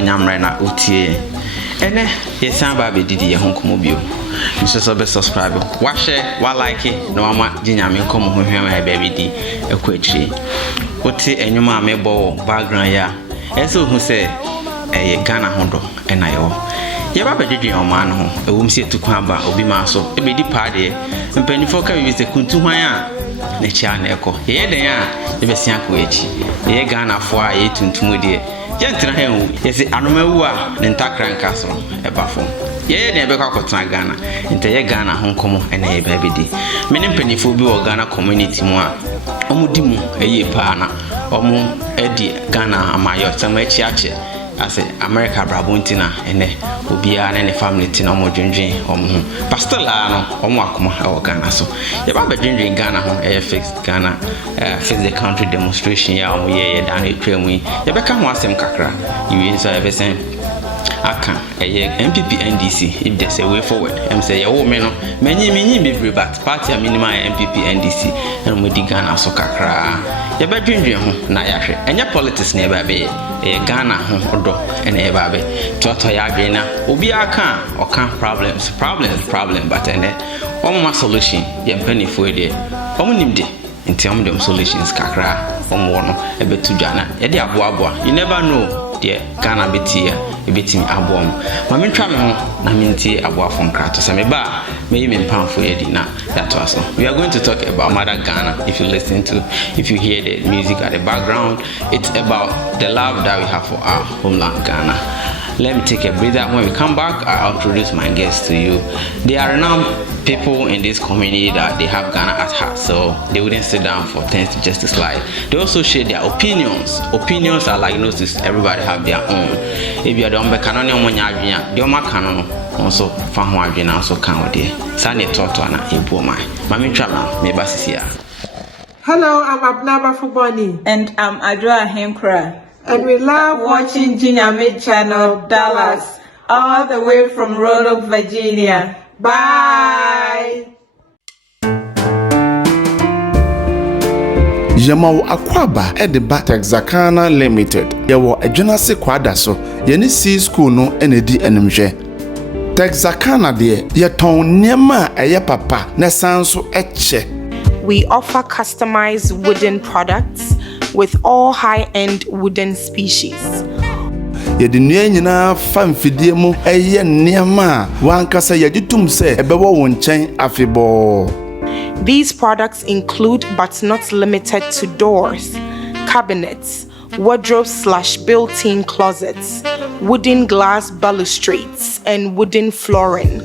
nyamre na utie ene yesan ba be didi ye honkomo bio nso so be subscribe wa share wa like na wa ma ginyame nkomo ho hwema e ba bi di ekọ akire wote enwuma amebo background ya eso hu se ye Ghana hodo ena yo ye ba bedwedwe oman ho ewum se tukwan ba obi ma so e be di paade mpanifo ka bi se kuntu hwan a na chia na ekọ ye den a e be sia ko echi ye Ghana fo a ye tuntum de ye ntra ha hu ye se anomawu a ne ntakra nka so e ba fo ye ne be kwa kotena Ghana nte ye Ghana ho nkomo ena ye ba bi di meni mpanifo bi wo Ghana community mu a omu di mu eye pa na omu edi Ghana amayo tamachi ache ase America brabontina ene obia na ne family tina omo dwendwen omo pastor la no omo akoma e Ghana so ye ba bedwendwen Ghana ho e fixed Ghana fix the country demonstration ya omo ye dan etwemu ye beka ho asem kakra you so be sen aka NPP NDC if there's a way forward say ye wo me no menyi be but party a minimum NPP NDC and we di Ghana so kakra ye bedwendwen ho na ya hwe enya politics na e ba be Ghana ho odo ena e ba be toto ya adwen na obi aka oka problem but ene omo solution ye mpanifo de omo nimde nti omo dem solutions kakra omo no e betu dwana ye de aboa you never know the Ghana betia e betimi aboam ma mentwa me ho na menti aboa fon krato se me ba me yi me pamfo ye di na that was we are going to talk about mother Ghana. If you hear the music at the background, it's about the love that we have for our homeland Ghana. Let me take a breather. When we come back, I'll introduce my guests to you. They are renowned people in this community that they have Ghana at heart, so they wouldn't sit down for things to just slide. They also share their opinions. Opinions are like notice. Everybody have their own. If you don't be canon, you're my canon. Also, fan one again also count there. Sunny Totana in Puma. Mami Trama, me basisia. Hello, I'm Abnaba Fuboni. And I'm Adra Hemkra. And we love watching Ginyame Channel, Dallas, all the way from Roanoke, Virginia. Bye! Yamawo akwaba edeba Texarkana Limited. Yawo adwenase kwada so. Yeni C school no enedi enimhwe. Texarkana de yeton niema eye papa na sanso eche. We offer customized wooden products with all high-end wooden species. Yedi nua nyina fa mfidie mu eye niema wankasa yagitum se ebewo wo nchen afebo. These products include but not limited to doors, cabinets, wardrobes/built-in closets, wooden glass balustrades, and wooden flooring.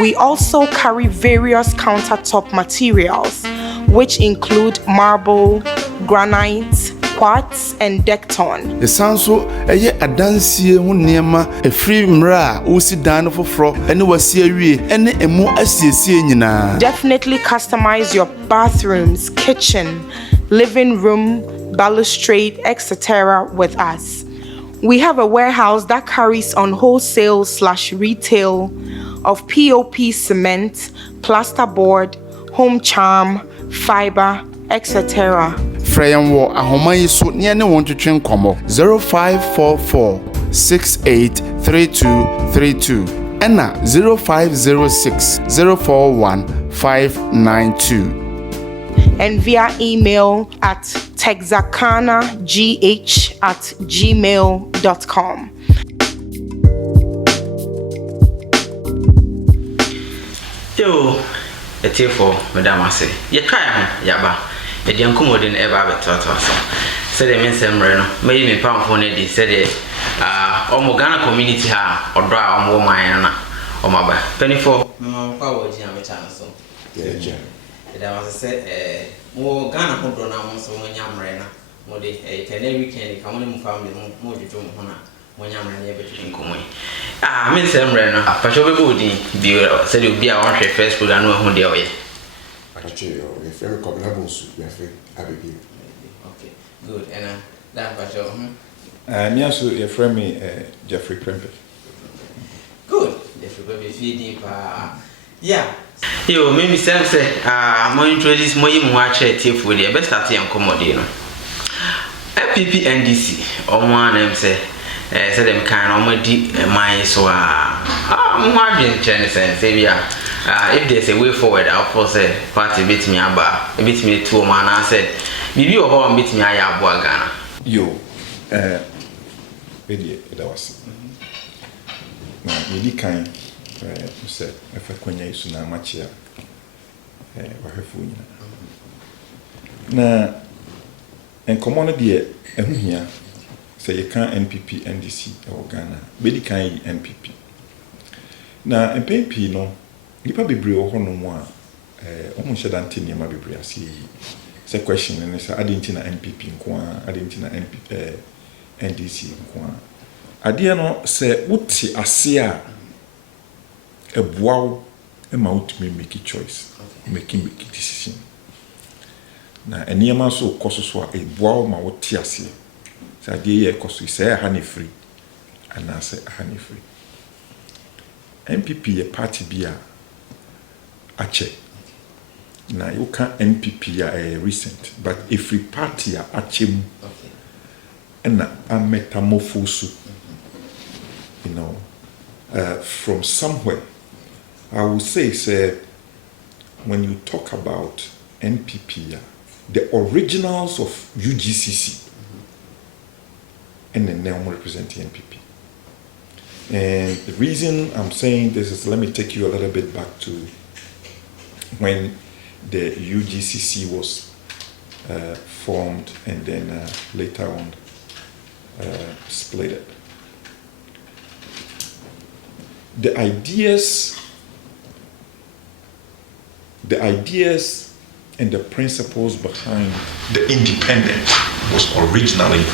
We also carry various countertop materials, which include marble, granite, quartz, and decton. Esanso eye adansie ho niema efri mra usi dan foforo ene wasi awie ene emu asiesie nyina. Definitely customize your bathrooms, kitchen, living room, balustrade, etc. with us. We have a warehouse that carries on wholesale/retail of POP cement, plasterboard, home charm, fiber, etc. Freyan wo ahoman so ne ne won twetwen komo 0544 683232 ena 0506 041 592 and via email at texarkanagh@gmail.com. Yo, for Madam Ase. You try yaba. The young commodine ever better. Said the men sembreno. May me pound for Neddy said Ghana community ha or dry on woman or my penny for power chance. Yeah, I was said more Ghana hold on so when yam rena. More day a weekend, come on family more to do when yam ran everything come. Miss Emreno, for sure, we said you'll be our first program who they are. Okay, good. And that for sure. Me also, your friend me, Jeffrey Prempeh. Good. Jeffrey feeding. Yeah. Yo, maybe Sam say, more introduce more you watch it for the best at young commodino. NPP NDC, or one name say. say them kind of deep mind so more being sense if there's a way forward I'll force a party bit me about a bit me to man I said bibi o ho bit me aya abo Ghana yo that was na yedi kan say efa kwanya isu na machia wahefo nyina na enkomo no de ehuhia say you can NPP NDC or Ghana bedi kan NPP na NPP no nipa bebre wo ho no mu a omo hyeda nte niam bebre ase say question ne say adenti na NPP nko a adenti na NDC nko a ade no say wuti ase a ebuawo ema wutumi make choice making decision na eniema so koso a ebuawo ma wote ase say ade ye koso say ha ne free ana say ha ne free NPP ye party bia ache na you can NPP ya recent but every party ya ache mu na a metamorphose you know from somewhere I would say when you talk about NPP the originals of UGCC and then now representing NPP. And the reason I'm saying this is, let me take you a little bit back to when the UGCC was formed and then later on split. The ideas and the principles behind the independence was originally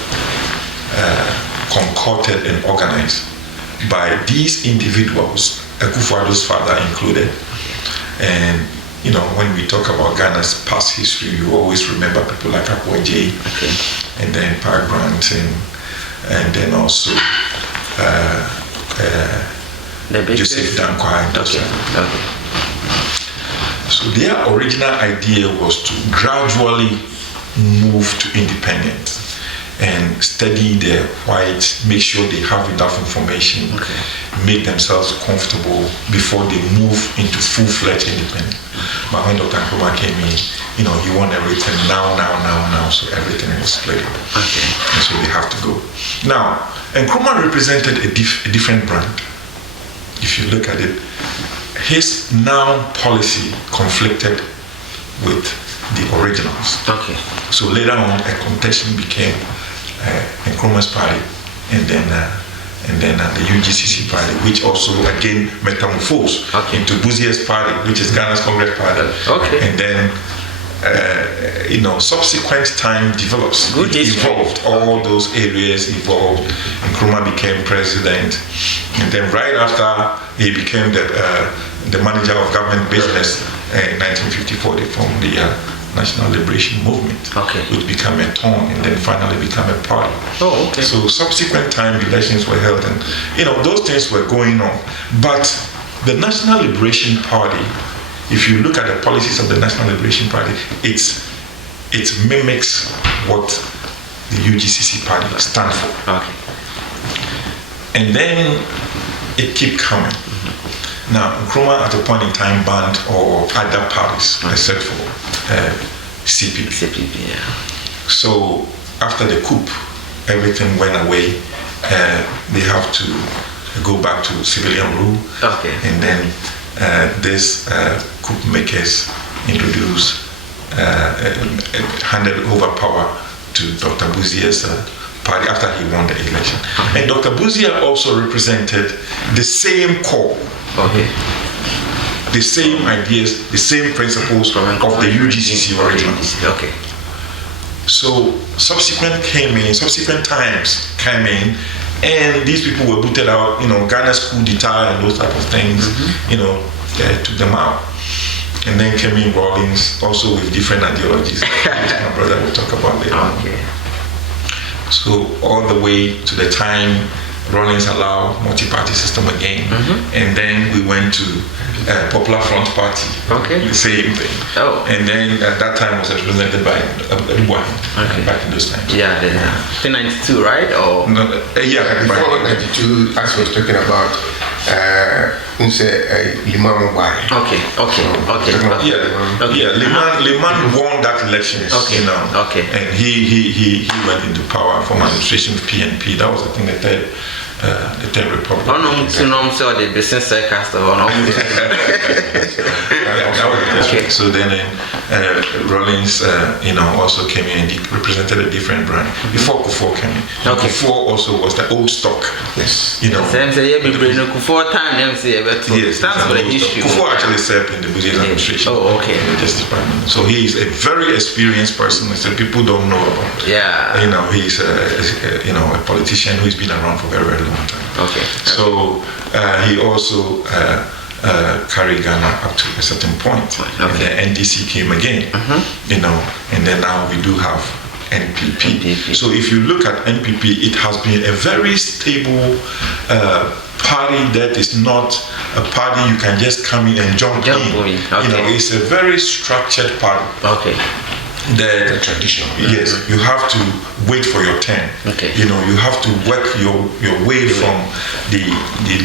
concocted and organized by these individuals, Akufo-Addo's father included. And you know, when we talk about Ghana's past history, you always remember people like Akwaje, and then Park Grant, and then also Joseph Dankwa and those. So their original idea was to gradually move to independence and study the whites, make sure they have enough information, make themselves comfortable before they move into full-fledged independence. But when Dr. Nkrumah came in, you know, he won everything now, so everything was split up. And so they have to go. Now, Nkrumah represented a different brand. If you look at it, his now policy conflicted with the originals. So later on, a contention became Nkrumah's party, and then the UGCC party, which also again metamorphosed into Buzier's party, which is Ghana's Congress party. And then you know, subsequent time develops. It evolved. All those areas evolved. Nkrumah became president, and then right after he became the manager of government business in 1954, they formed the National Liberation Movement, which became a tone and then finally became a party. So subsequent time elections were held, and you know, those things were going on. But the National Liberation Party, if you look at the policies of the National Liberation Party, it mimics what the UGCC party stands for. And then it keep coming. Now, Nkrumah at a point in time banned all other parties except for CPP. So after the coup, everything went away. They have to go back to civilian rule. And then these coup makers introduced, handed over power to Dr. Buzier's party after he won the election. And Dr. Buzier also represented the same core. The same ideas, the same principles of the UGCC originals. So subsequent times came in, and these people were booted out. You know, Ghana's coup d'etat and those type of things. You know, took them out. And then came in Rawlings, also with different ideologies. My brother will talk about later. So all the way to the time Rawlings allowed multi-party system again, and then we went to Popular Front Party. Okay. The same thing. Oh. And then at that time was represented by Wiafe. Okay. Back in those times. Yeah, then 92, right? Or No, yeah, Before 92, as we was talking about, Liman Wai. okay. Yeah. Liman won that election. Okay. You know. Okay. And he went into power from administration of PNP. That was, I think, the third republic. Oh no, so the business circus or no. Okay. So then Rawlings, also came in and he represented a different brand before Kufuor came in. Okay. Kufuor also was the old stock. Yes. Same say every brain Kufuor time them say Yes, stands for the history. Kufuor actually served in the Business administration. Oh, okay. In the Justice Department. So he is a very experienced person that people don't know about. Yeah. He's a politician who's been around for a very, very long time. Okay. So he also carried Ghana up to a certain point. Okay. And the NDC came again, and then now we do have NPP. So if you look at NPP, it has been a very stable party that is not a party you can just come in and jump in. Okay. It's a very structured party. Okay. The traditional. Yes, you have to wait for your turn. Okay. You have to work your way from the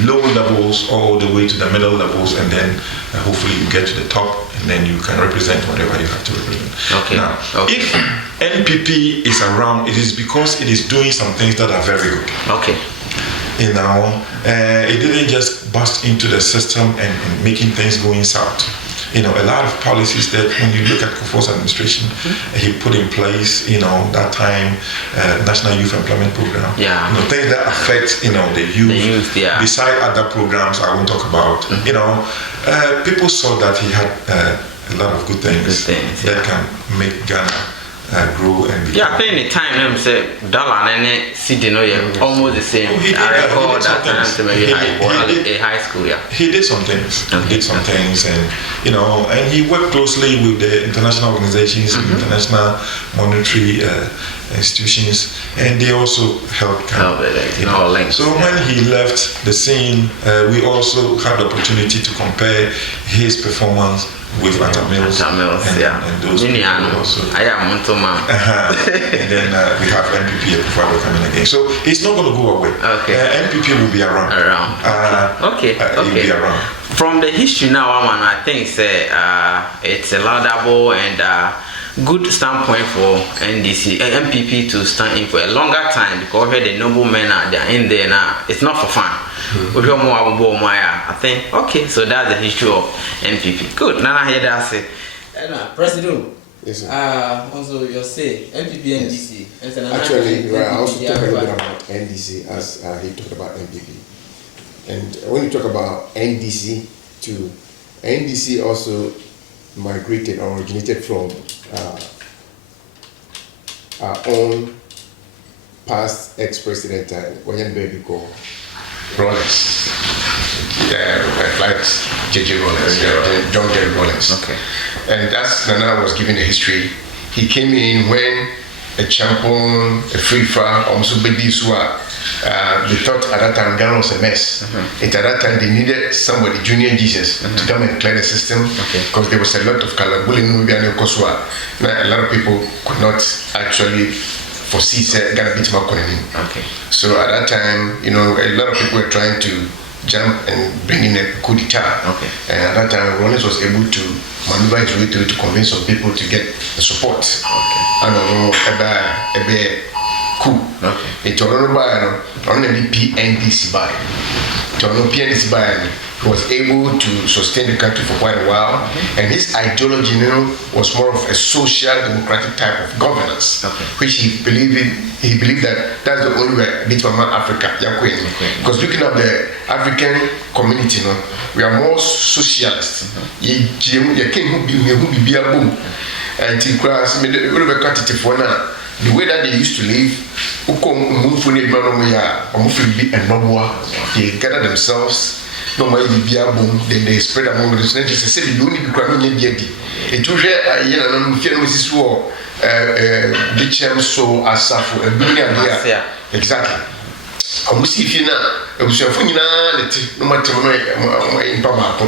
low levels all the way to the middle levels, and then hopefully you get to the top, and then you can represent whatever you have to represent. Okay. Now, if NPP is around, it is because it is doing some things that are very good. Okay. It didn't just bust into the system and making things going south. A lot of policies that when you look at Kufuor's administration, he put in place, that time, National Youth Employment Program. Yeah. Things that affect, the youth. The youth, yeah. Beside other programs I won't talk about, people saw that he had a lot of good things, that can make Ghana grow and become. Yeah, I think the time them say dollar and CD almost the same. I recall that time to maybe high school, yeah. He did some things. Okay. He did some things, and and he worked closely with the international organizations, international monetary institutions, and they also helped. So when he left the scene, we also had the opportunity to compare his performance with Atta Mills, and those people also. I am Montoma. And then we have NPP coming again. So it's not going to go away. Okay. NPP will be around. Okay. It will be around. From the history now, I think it's a laudable and good standpoint for NPP to stand in for a longer time, because the noblemen are in there now. It's not for fun. I think so that's the history of NPP. Good. Now I hear that say. President. Yes, sir. Also you say NPP and NDC. Actually, I also talk a little bit about NDC as he talked about NPP. And when you talk about NDC too, NDC also migrated or originated from our own past ex-president, William Baby called Rawlings. Like J.J. Rawlings, John J. Rawlings. Okay. And that's Nana was giving the history. He came in when a champion, a free fire, almost baby Sua. They thought at that time Ghana was a mess. At that time they needed somebody, Junior Jesus, to come and clear the system, because there was a lot of Kalabuli and Kosua. A lot of people could not actually foresee Ghana beat Makonini. So at that time, a lot of people were trying to jump and bring in a coup d'etat. And at that time, Rawlings was able to maneuver his way through to convince some people to get the support. I don't know about coup. It's on the PNDC by. PNDC by. He was able to sustain the country for quite a while, and his ideology, was more of a social democratic type of governance, which he believed that that's the only way beat Africa. Because looking at the African community, we are more socialist. The way that they used to live, they gather themselves. No more then they spread among the students. They said, you need to come in here. It was Mrs. War, the Chem so as Safu, and exactly. Amusi fina ebusuafo nyina leti no matem no impa maako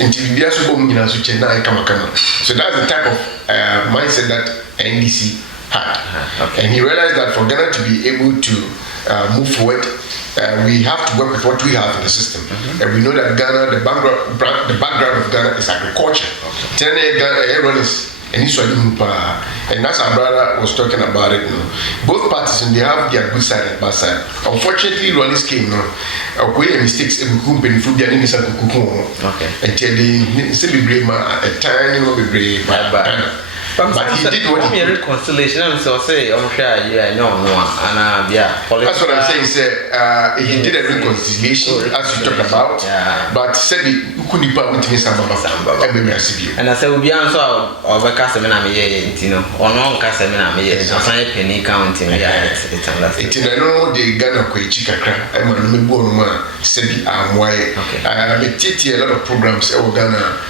nti bibia so bom nyina so chena e kama so that's the type of mindset that NDC had. And he realized that for Ghana to be able to move forward, we have to work with what we have in the system. And we know that Ghana, the background of Ghana is agriculture. Ghana is and that's our brother was talking about it. Both parties, and they have their good side and bad side. Unfortunately, Ronnie's came mistakes until they still be brave man at a time, be brave. But he did what he did. Reconciliation, and so say, no, and yeah. That's what I'm saying, sir. He did a reconciliation, as you talked about, but said he couldn't put with me some. And I said, we'll be answer of a customer, you know, or no customer, penny counting. It's in the Ghana Chica, I'm a member said, I'm why I a lot of programs in Ghana,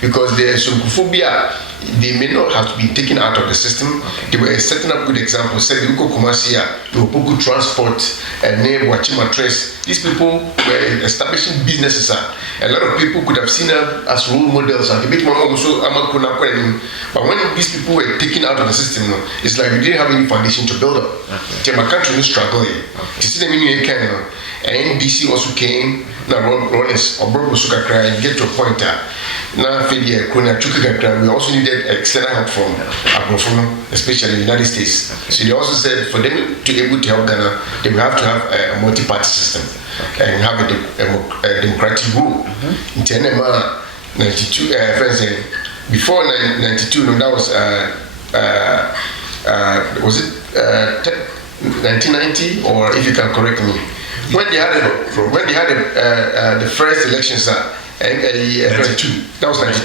because there's some phobia. They may not have to be taken out of the system. They were setting up good examples. Said Uko Kumasia, Upoku Transport, and name Wachima Trace. These people were establishing businesses. A lot of people could have seen them as role models. And a bit more also, but when these people were taken out of the system, it's like we didn't have any foundation to build up. My country was struggling. To see them in Kenya, and NDC also came. Now, Rollins or Bobo Sukakra and get to a point. Now, we also needed external help from Agrofono, especially in the United States. So they also said for them to be able to help Ghana, they will have to have a multi-party system and have a democratic rule. In Tenema 92, before 92, no, that was it 1990, or if you can correct me. When they had the first elections, 92. That was 92.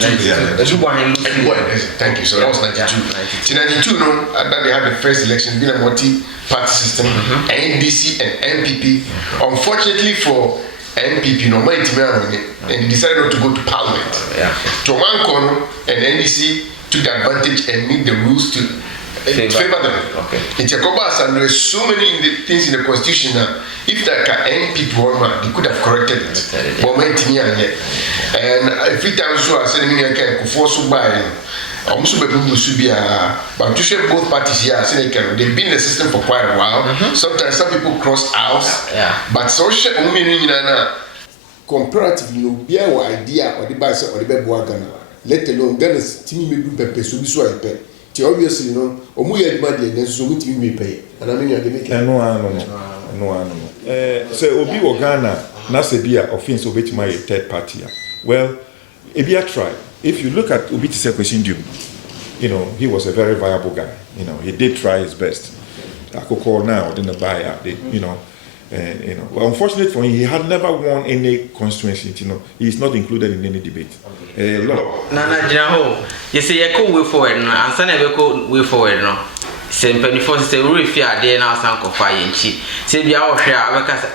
Thank you. So that was 92. 92, no, that they had the first election, being a multi-party system, NDC and NPP. Unfortunately for NPP, no money and they decided not to go to parliament. Tomankono and NDC took the advantage and made the rules to favor them. In Jacobas, and there are so many things in the constitution now. If that NPP were they could have corrected it. And every time so I said, I can force to buy. But to share both parties here, they've been in the system for quite a while. Sometimes some people cross out, but social comparatively, you be our idea or the bias or the bed Ghana, let alone Ghana's team may be Prempeh so be so I pay. Obviously, you know, Omuya Madi and so we may pay. And I mean, no. So Obi or Ghana, Nasebia offense obey my third party. Well, Ebia try. If you look at Obi Tise Kwesindum, you know, he was a very viable guy. You know, he did try his best. I could call now, didn't buy out, you know. Well, unfortunately for him, he had never won any constituency. You know, he's not included in any debate. Nana Jinaho, you say you go way forward, and son ever go way forward. No, same penny for say we fear day now, some of fire in cheap. Say be our share because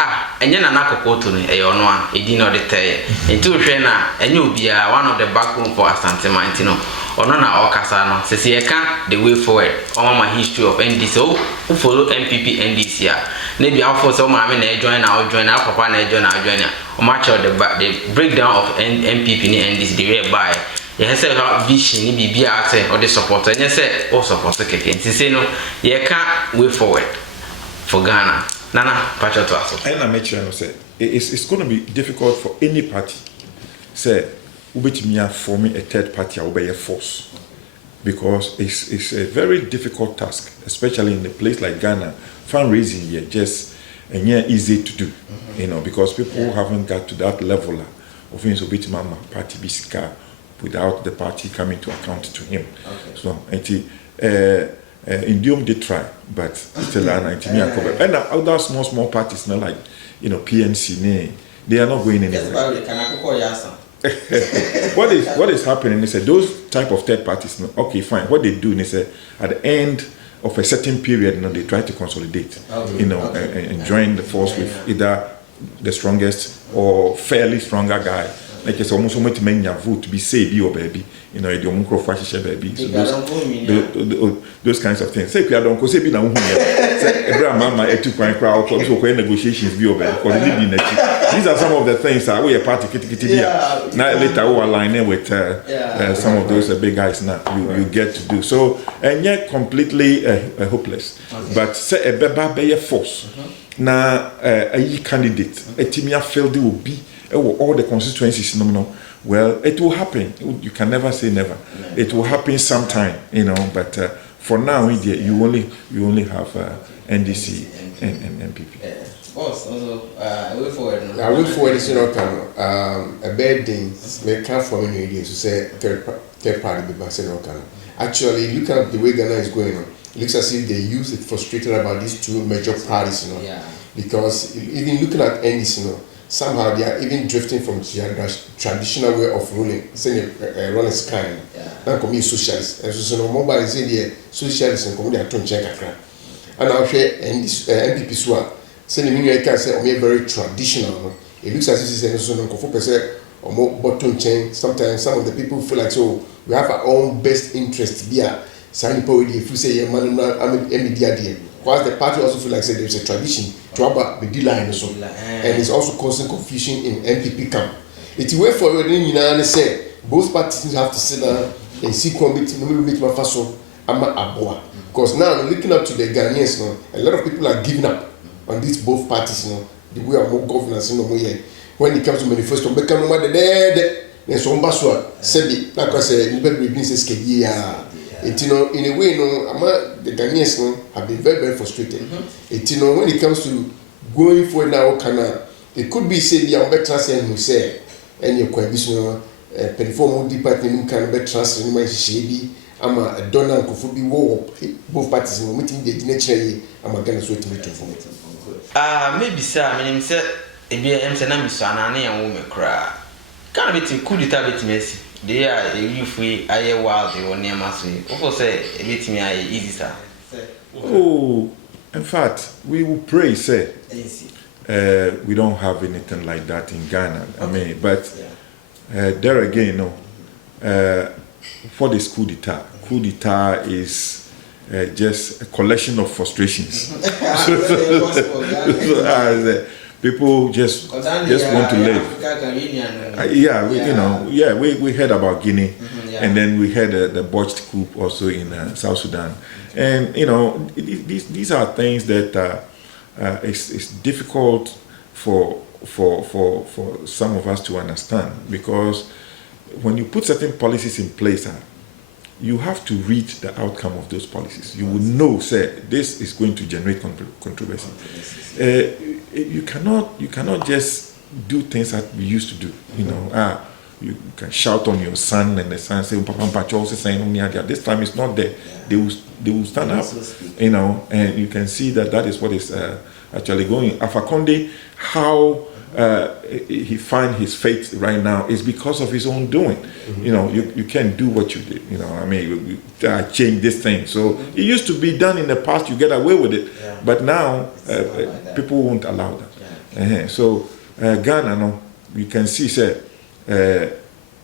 and you're not go to me, a on one, it did not detail. In two trainer, and you'll be one of the backbone for Asante Mantino. Or no, or Casano, says you can't the way forward. All my history of NDC, who follow NPP NDC. Maybe I'll force some mammy join our papa join our joiner. Or much of the breakdown of NPP and NDC the way by. Yes, I vision, be or the supporter, and yes, or support the cake. Say no, you can't way forward for Ghana. Nana, Pacha to us. And I make sure I say it's going to be difficult for any party. Say, Ubitimiya forming a third party, obey a force. Because it's a very difficult task, especially in a place like Ghana. Fundraising here just easy to do, you know, because people haven't got to that level of Ubitimiya party bisika without the party coming to account to him. So, Indium did try, but still and other small parties, not like, you know, PNC, they are not going anywhere. What is happening is that those type of third parties, okay, fine. What they do is at the end of a certain period, you know, they try to consolidate, you know, and join the force with either the strongest or fairly stronger guy like it's almost so much many vote to be say be or baby, you know, the micro fashion baby. So those kinds of things. Say we don't say be na hu say every mama e tu kwan crowd so when negotiations be or baby because they be these are some of the things that we are party kitty here. Now later we align with some of those big guys now you get to do. So and yet completely hopeless. But say a beba be force. Now a candidate a timia failed will be all the constituencies no. Well, it will happen. You can never say never. It will happen sometime, you know. But for now, you only have NDC and NPP. Also, way forward. I will forward is not a bad thing. May come from any idea to say third party be actually, look at the way Ghana is going on. It looks as if they use it frustrated about these two major parties, you know. Yeah. Because even looking at NDC, you know, somehow they are even drifting from the traditional way of ruling. Saying running kind. Now come be socialist. And so no mobile is the socialist and come they are trying to check. And now here NPP swap. Saying the meaning I can say very traditional. It looks as if it's no conform or more bottom chain. Sometimes some of the people feel like so we have our own best interest here. Signing power if you say man I'm whilst the party also feel like say there's a tradition to have the line also. And it's also causing confusion in NPP camp. It's way forward in say both parties have to sit down and see committee my faso ama aboa. Because now looking up to the Ghanaians now, a lot of people are giving up on these both parties, you know, the way of more governance in the way. When it comes to manifesto, become no matter there, there's some baswa, sebi, like I say, you better be says Kedia. It, you know, in a way, the Ghanaians have been very, very frustrated. It, you know, when it comes to going forward now, it could be said, yeah, better translate who say, and your coalition, perform department can better translate my shady. I'm a donor could be war, both parties in meeting the nature. I'm a Ghana sweat to meet you. Maybe, sir, I mean, sir, if you am saying I'm son and woman cry. Can't be too cool, it a bit messy. They are you free, I am wild, they were near Massey. Of say, a bit me, I easy, sir. Oh, in fact, we will pray, say, we don't have anything like that in Ghana. I mean, but there again, no, for this coup d'etat is just a collection of frustrations. People just want to live. We heard about Guinea, and then we had the botched coup also in South Sudan, and you know these are things that it's difficult for some of us to understand, because when you put certain policies in place, you have to read the outcome of those policies. You will know, say, this is going to generate controversy. You cannot just do things that we used to do. You know, you can shout on your son, and the son say, "Papa, also saying this time it's not there." They will stand up. You know, and you can see that is what is actually going. Alpha Conde, how he find his faith right now is because of his own doing. You know, you can't do what you did. You know, I mean, change this thing. So it used to be done in the past. You get away with it, but now people won't allow that. So Ghana, no, you can see, say,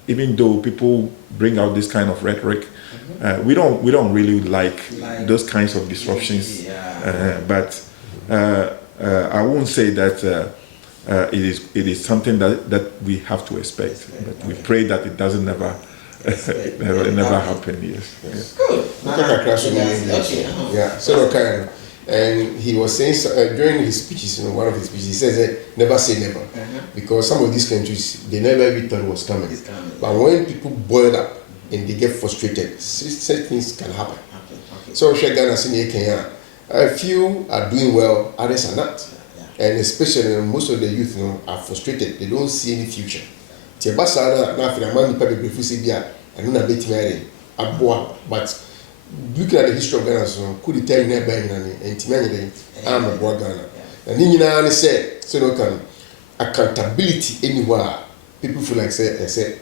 even though people bring out this kind of rhetoric, we don't really like those kinds of disruptions. But I won't say that. It is something that we have to expect. But we pray that it doesn't never happen. Yes. Yeah. So okay. And he was saying during his speeches, you know, one of his speeches, he says, "Never say never," because some of these countries they never even thought it was coming. But when people boil up and they get frustrated, certain things can happen. So Ghana, Kenya, a few are doing well, others are not. And especially most of the youth, you know, are frustrated. They don't see any future. But looking at the history of Ghana, so could you tell me I'm a boy Ghana. And then you say, so no can accountability anywhere. People feel like say,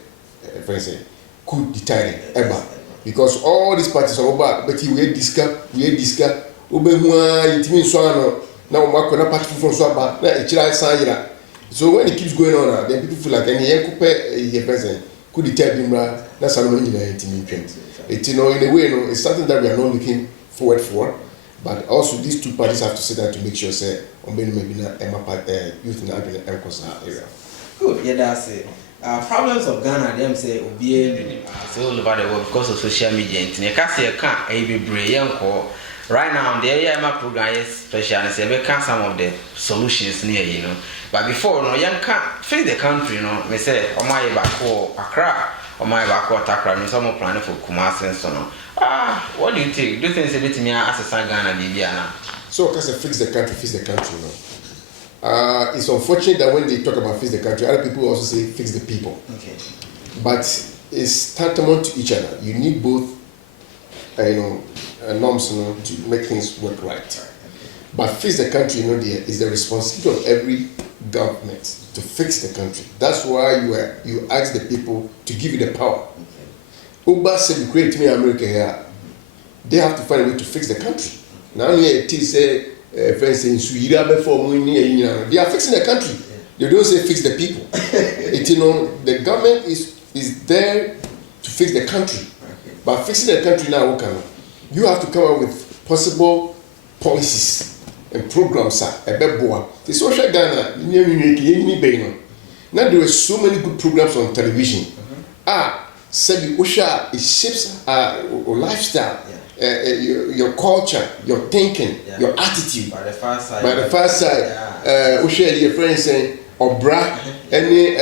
for instance, could deter ever. Because all these parties are over, but we discuss, Now, I'm going to party from Swaba, Chira Sayra. So when it keeps going on, then people feel like any president could tell them that's how many it's in a way, it's something that we are not looking forward for. But also these two parties have to sit down to make sure say maybe not youth in the area. Good, yeah, that's it. Problems of Ghana, them say obey all over the world because of social media. You can't say right now the area program is special and say we can some of the solutions near, you know. But before, no, you can't face the country, you know. Me say, my bako Accra, my bako Takra, me some planning for Kumasi and so on. What do you think? Do you think it's me as a Ghana Bibiana? So, because fix the country, you know. It's unfortunate that when they talk about fix the country, other people also say fix the people. Okay. But it's tantamount to each other. You need both, norms, you know, to make things work right. But fix the country, you know, is the responsibility of every government to fix the country. That's why you ask the people to give you the power. Uber said, "Create me America here." They have to find a way to fix the country. Now, it is for instance, they are fixing the country. They don't say fix the people. The government is there to fix the country. But fixing the country now, you have to come up with possible policies and programs. The social Ghana, now there were so many good programs on television. Said Usha, it shapes your lifestyle. Your culture, your thinking, your attitude. By the far side. Usha, your friends saying, Obra, any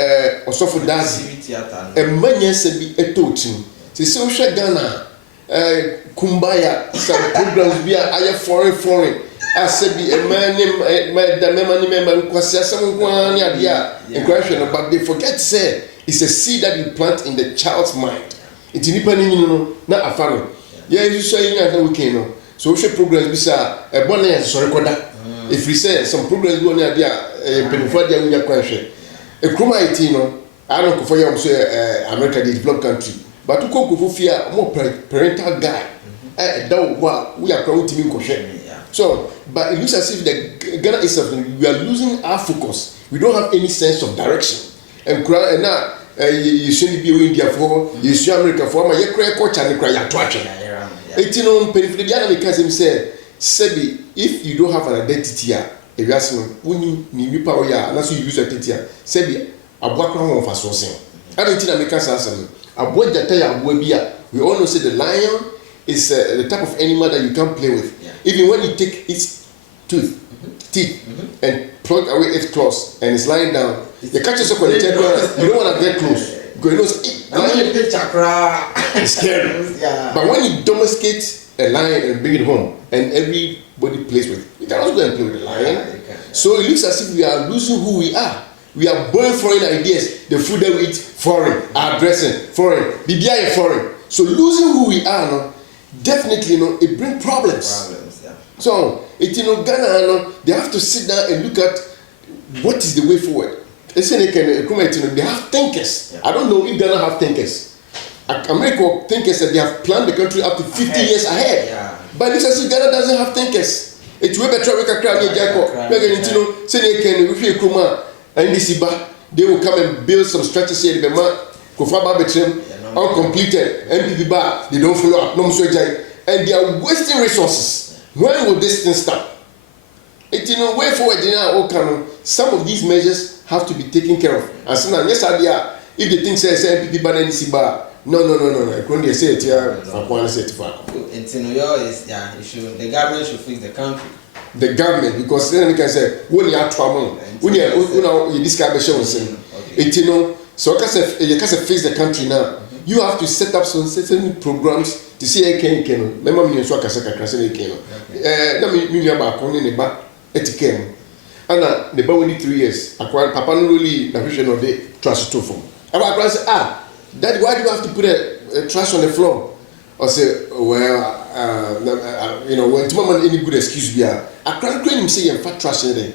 Osofu Dazi, a man said be a totem. The social Ghana, Kumbaya, some programs be a foreign. I said be a man named the member Kwasia, someone encouragement, but they forget to say it's a seed that you plant in the child's mind. It's independent, not a family. Yeah, you say you we can. Social programs be a bonnet and sorry. If we say some programs go near there, Penfodia with your question. A Chroma, I don't know for you, say America, the developed country, but to cook with fear more parental guy. We are crowding in question. So, but it looks as if the Ghana is something we are losing our focus. We don't have any sense of direction. And now, you shouldn't be in India for, you should America for, my cry coach and cry at watching. 18 on Penfidiana because him said, Sebi, if you don't have an identity here, if you ask me, when you need power, unless you use identity, Sebi, a black one for sourcing. I don't think I make us answer. A boy that tell you, we all know say the lion is the type of animal that you can't play with. Even when you take its teeth, and plug away its claws, and it's lying down, the catcher so connected, you don't want to get close. Because it's scary. But when you domesticate a lion and bring it home, and everybody plays with it, you can also go and play with the lion. So it looks as if we are losing who we are. We are born foreign ideas. The food that we eat, foreign. Our dressing, foreign. BBI, foreign. So losing who we are, definitely, it brings problems. So, Ghana, they have to sit down and look at what is the way forward. They have thinkers. I don't know if Ghana have thinkers. America thinkers that they have planned the country up to 50 years ahead. But this is Ghana doesn't have thinkers. It's way better we can cry NDC, they will come and build some strategy. Uncompleted NPP, they don't follow up. And they are wasting resources. When will this thing stop? It's way forward now. Some of these measures have to be taken care of. And so now, yes, idea. If the thing says NPP ban NDC bar, no. I couldn't say it here. The government should fix the country. The government, because then we can say when you are trouble, when you describe the show, so you can fix the country now. You have to set up some certain programs to see can. Remember me so akasaka krase can. Na me about on the back etiquette. Ana the ba only 3 years. Akwa papa no really na vision of the trash to form. Aba say Daddy, why do you have to put a trash on the floor? Or say, well, when tomorrow any good excuse be I can't claim him say you fat trash in there.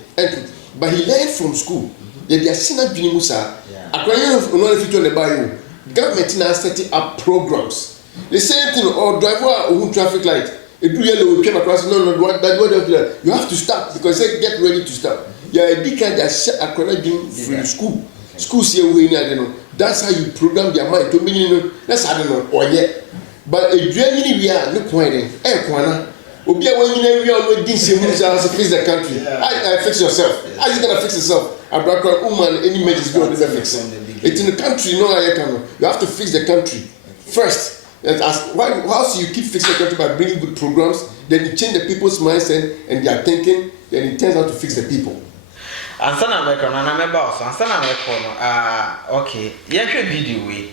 But he learned from school. They are seen at Musa. I can't know if you on the bio. Government now setting up programs. The same thing, or driver who traffic light. It do yellow, we came across. No, you have to stop because they get ready to stop. Yeah, they can just according from school. Schools here we I don't know. That's how you program their mind to meaning. That's I don't know. Or yet, but a dream we are no point. Kwana. Obi a when you know we didn't say who's to fix the country. I fix yourself. How you gonna fix yourself? A black woman, any measures going to fix it. It's in the country, no, you have to fix the country first. And how do you keep fixing the country by bringing good programs? Then you change the people's mindset and their thinking. Then it turns out to fix the people. Ansana meko na na meba oso ansana meko no okay ye hwe video we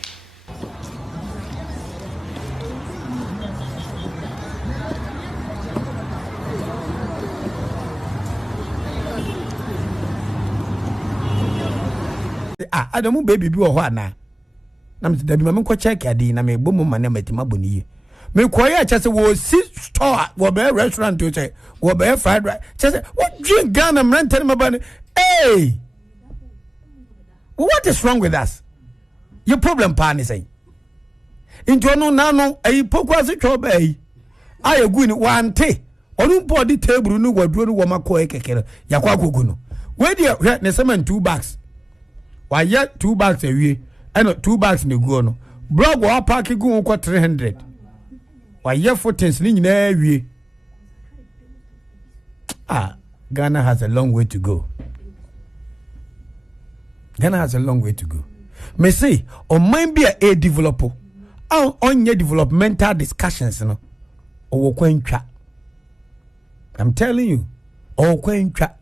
Adamu baby bi wo ho ana na me da bi me ko check adi na me bomu ma na matima boniye me koye a chese wo si store wo be restaurant to che wo be fried rice chese what drink Ghana mrenten me ban hey what is wrong with us your problem pa ni say into no na no ayi pokwa se twa ba yi ayegu ni wante onu po di table no waduro no wo makoye kekere yakwa agogu no we dia ne semen 2 bags why 2 bags awie and 2 bags ne go no blog wa park go ko 300 why 14s ni nyina awie Ghana has a long way to go. Ghana has a long way to go. Me say on mind be a developer on your developmental discussions no o kwentwa. I'm telling you o kwentwa.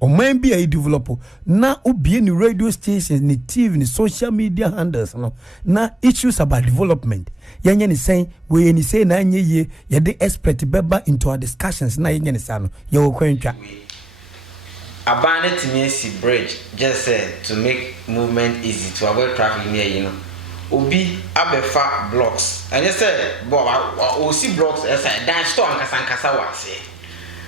O mind be a developer na obi ni radio stations ni TV ni social media handles no na issues about development yenye ni saying we ni say na nye ye ye the expert beba into our discussions na yenye ni sano ye o kwentwa. Abandon Tinesi bridge just said to make movement easy to avoid traffic near you know. Obi abefa blocks and you said bo see blocks as a dance store and kasankasa wase.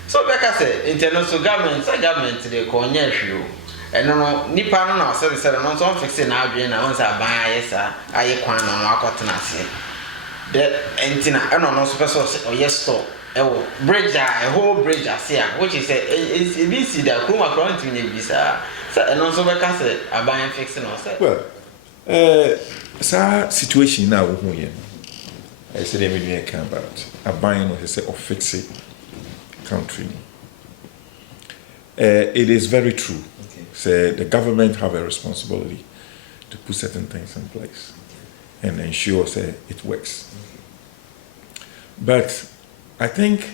So Becca said international government they call you and no nipa no na say no so fix na adwen na once aban ayesa aye kwan no akotena se. The entina no special or yes store bridge a whole bridge asia which is it's BC that come across to bisa so and also Becca said aban fixing no say well situation now who here I said everything can about aban no say of fix it country. It is very true. Okay. So the government have a responsibility to put certain things in place and ensure it works. Okay. But I think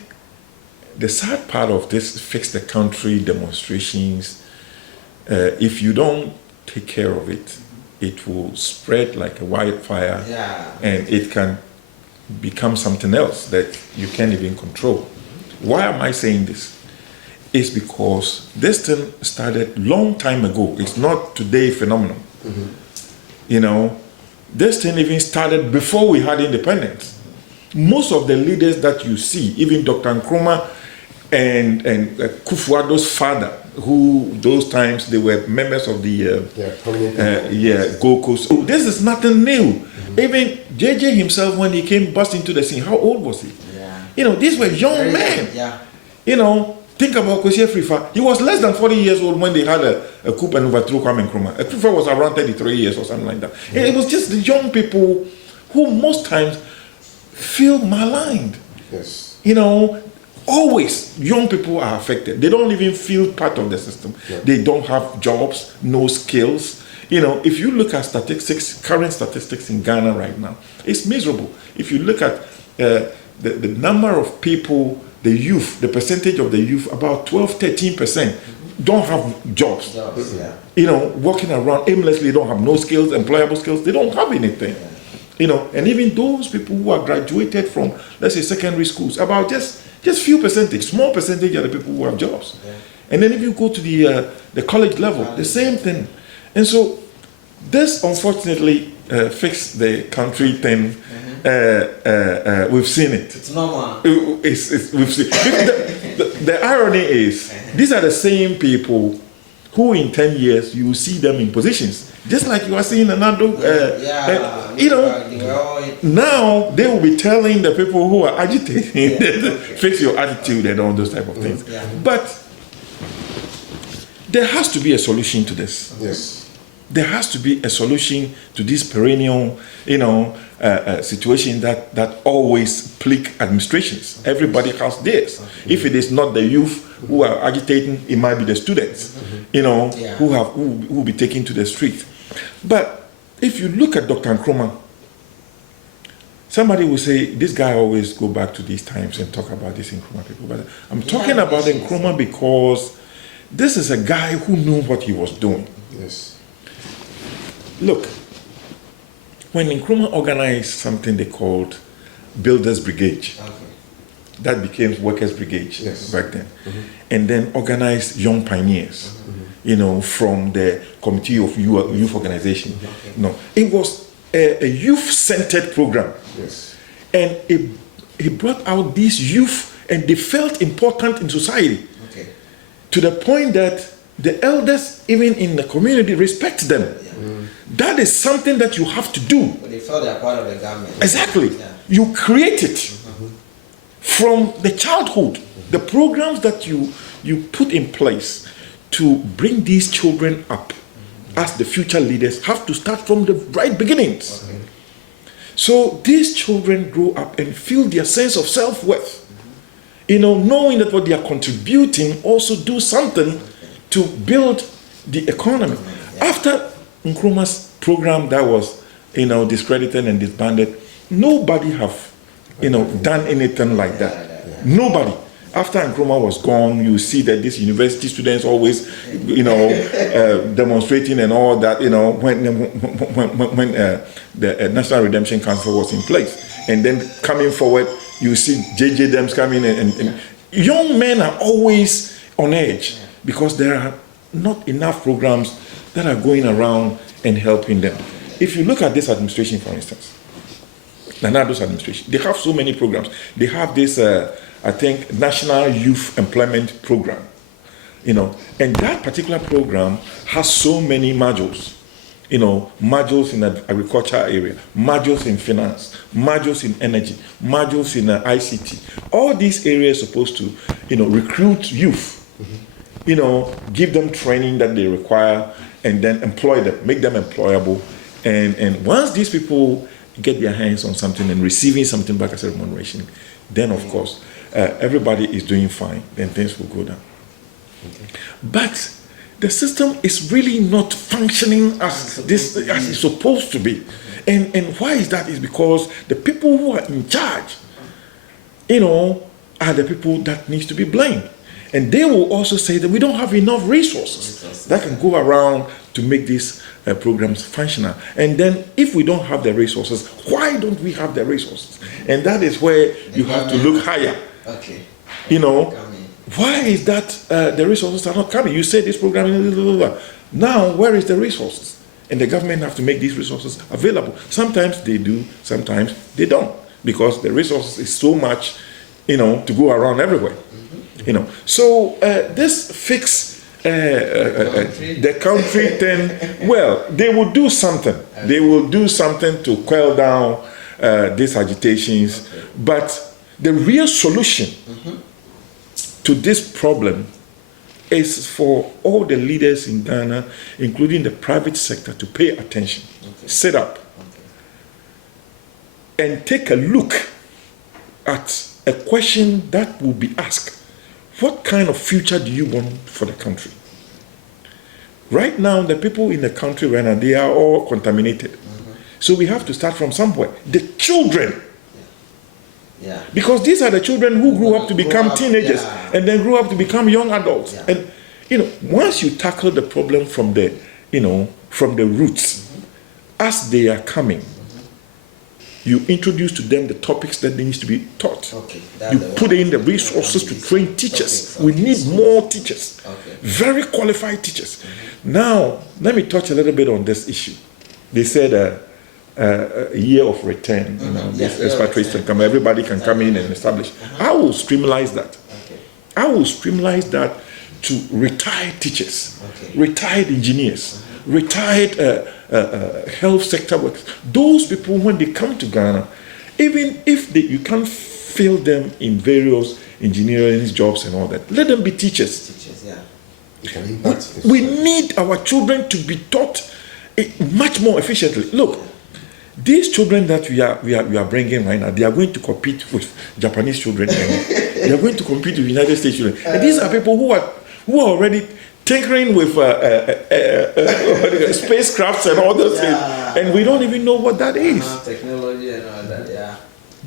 the sad part of this fix the country demonstrations, if you don't take care of it, it will spread like a wildfire, and it can become something else that you can't even control. Why am I saying this? It's because this thing started long time ago. It's not today phenomenon. Mm-hmm. You know, this thing even started before we had independence. Most of the leaders that you see, even Dr. Nkrumah and Kufuor's father, who those times they were members of the Gold Coast. So this is nothing new. Mm-hmm. Even JJ himself, when he came burst into the scene, how old was he? You know, these were young men. Yeah. You know, think about Kwesi Afrifa. He was less than 40 years old when they had a coup and overthrew Kwame Nkrumah. Afrifa was around 33 years or something like that. Mm-hmm. It was just the young people who most times feel maligned. Yes. You know, always young people are affected. They don't even feel part of the system. Yeah. They don't have jobs, no skills. You know, if you look at statistics, current statistics in Ghana right now, it's miserable. If you look at the number of people, the youth, the percentage of the youth, about 12-13% don't have jobs. Yeah. You know, walking around aimlessly, don't have no skills, employable skills, they don't have anything. Yeah. You know, and even those people who are graduated from, let's say, secondary schools, about just few percentage, small percentage are the people who have jobs. Yeah. And then if you go to the college level, the same thing. And so this, unfortunately, fixed the country thing. We've seen it. It's normal. We've seen the irony is these are the same people who in 10 years you will see them in positions just like you are seeing another you know, now they will be telling the people who are agitating fix your attitude and all those type of things. But there has to be a solution to this. Yes. There has to be a solution to this perennial, situation that always plague administrations. Everybody has theirs. If it is not the youth who are agitating, it might be the students, who will be taken to the street. But if you look at Dr. Nkrumah, somebody will say, this guy always go back to these times and talk about these Nkrumah people. But I'm talking about Nkrumah because this is a guy who knew what he was doing. Yes. Look, when Nkrumah organized something they called Builders Brigade, that became Workers Brigade back then, and then organized Young Pioneers, from the Committee of Youth Organization. No, it was a youth-centered program, and it brought out these youth, and they felt important in society, to the point that the elders, even in the community, respect them. That is something that you have to do. But they felt they are part of the government. Exactly. You create it from the childhood. The programs that you put in place to bring these children up as the future leaders have to start from the right beginnings. So these children grow up and feel their sense of self-worth. Knowing that what they are contributing also do something to build the economy. After Nkrumah's program that was, discredited and disbanded, nobody have, done anything like that. Nobody. After Nkrumah was gone, you see that these university students always, demonstrating and all that, when the National Redemption Council was in place. And then coming forward, you see JJ Dems coming and young men are always on edge because there are not enough programs that are going around and helping them. If you look at this administration, for instance, Nanado's administration, they have so many programs. They have this, National Youth Employment Program, and that particular program has so many modules. Modules in the agriculture area, modules in finance, modules in energy, modules in ICT. All these areas are supposed to, recruit youth, give them training that they require, and then employ them, make them employable. And once these people get their hands on something and receiving something back as a remuneration, then of course, everybody is doing fine, then things will go down. But the system is really not functioning as it's supposed to be. And why is that? Is because the people who are in charge, are the people that needs to be blamed. And they will also say that we don't have enough resources that can go around to make these programs functional. And then if we don't have the resources, why don't we have the resources? And that is where you have to look higher. Why is that the resources are not coming? You say this program, now where is the resources? And the government have to make these resources available. Sometimes they do, sometimes they don't, because the resources is so much, to go around everywhere. So this fix the country thing, well, they will do something. They will do something to quell down these agitations. But the real solution to this problem is for all the leaders in Ghana, including the private sector, to pay attention, sit up, and take a look at a question that will be asked. What kind of future do you want for the country? Right now, the people in the country right now, they are all contaminated. So we have to start from somewhere. The children. Because these are the children who grew up to become teenagers and then grew up to become young adults. And, once you tackle the problem from the, from the roots, as they are coming, you introduce to them the topics that they need to be taught. You put in the resources to train teachers. We need more teachers, very qualified teachers. Now, let me touch a little bit on this issue. They said a year of return, this expatriates can come, everybody can come in and establish. I will streamline that. I will streamline that to retired teachers, retired engineers, retired health sector workers. Those people, when they come to Ghana, even if you can't fill them in various engineering jobs and all that, let them be teachers. it can impact. We need our children to be taught much more efficiently. Look, these children that we are bringing right now, they are going to compete with Japanese children. They are going to compete with United States children. And these are people who are already tinkering with spacecrafts and all those things, and we don't even know what that is. Technology and all that, yeah.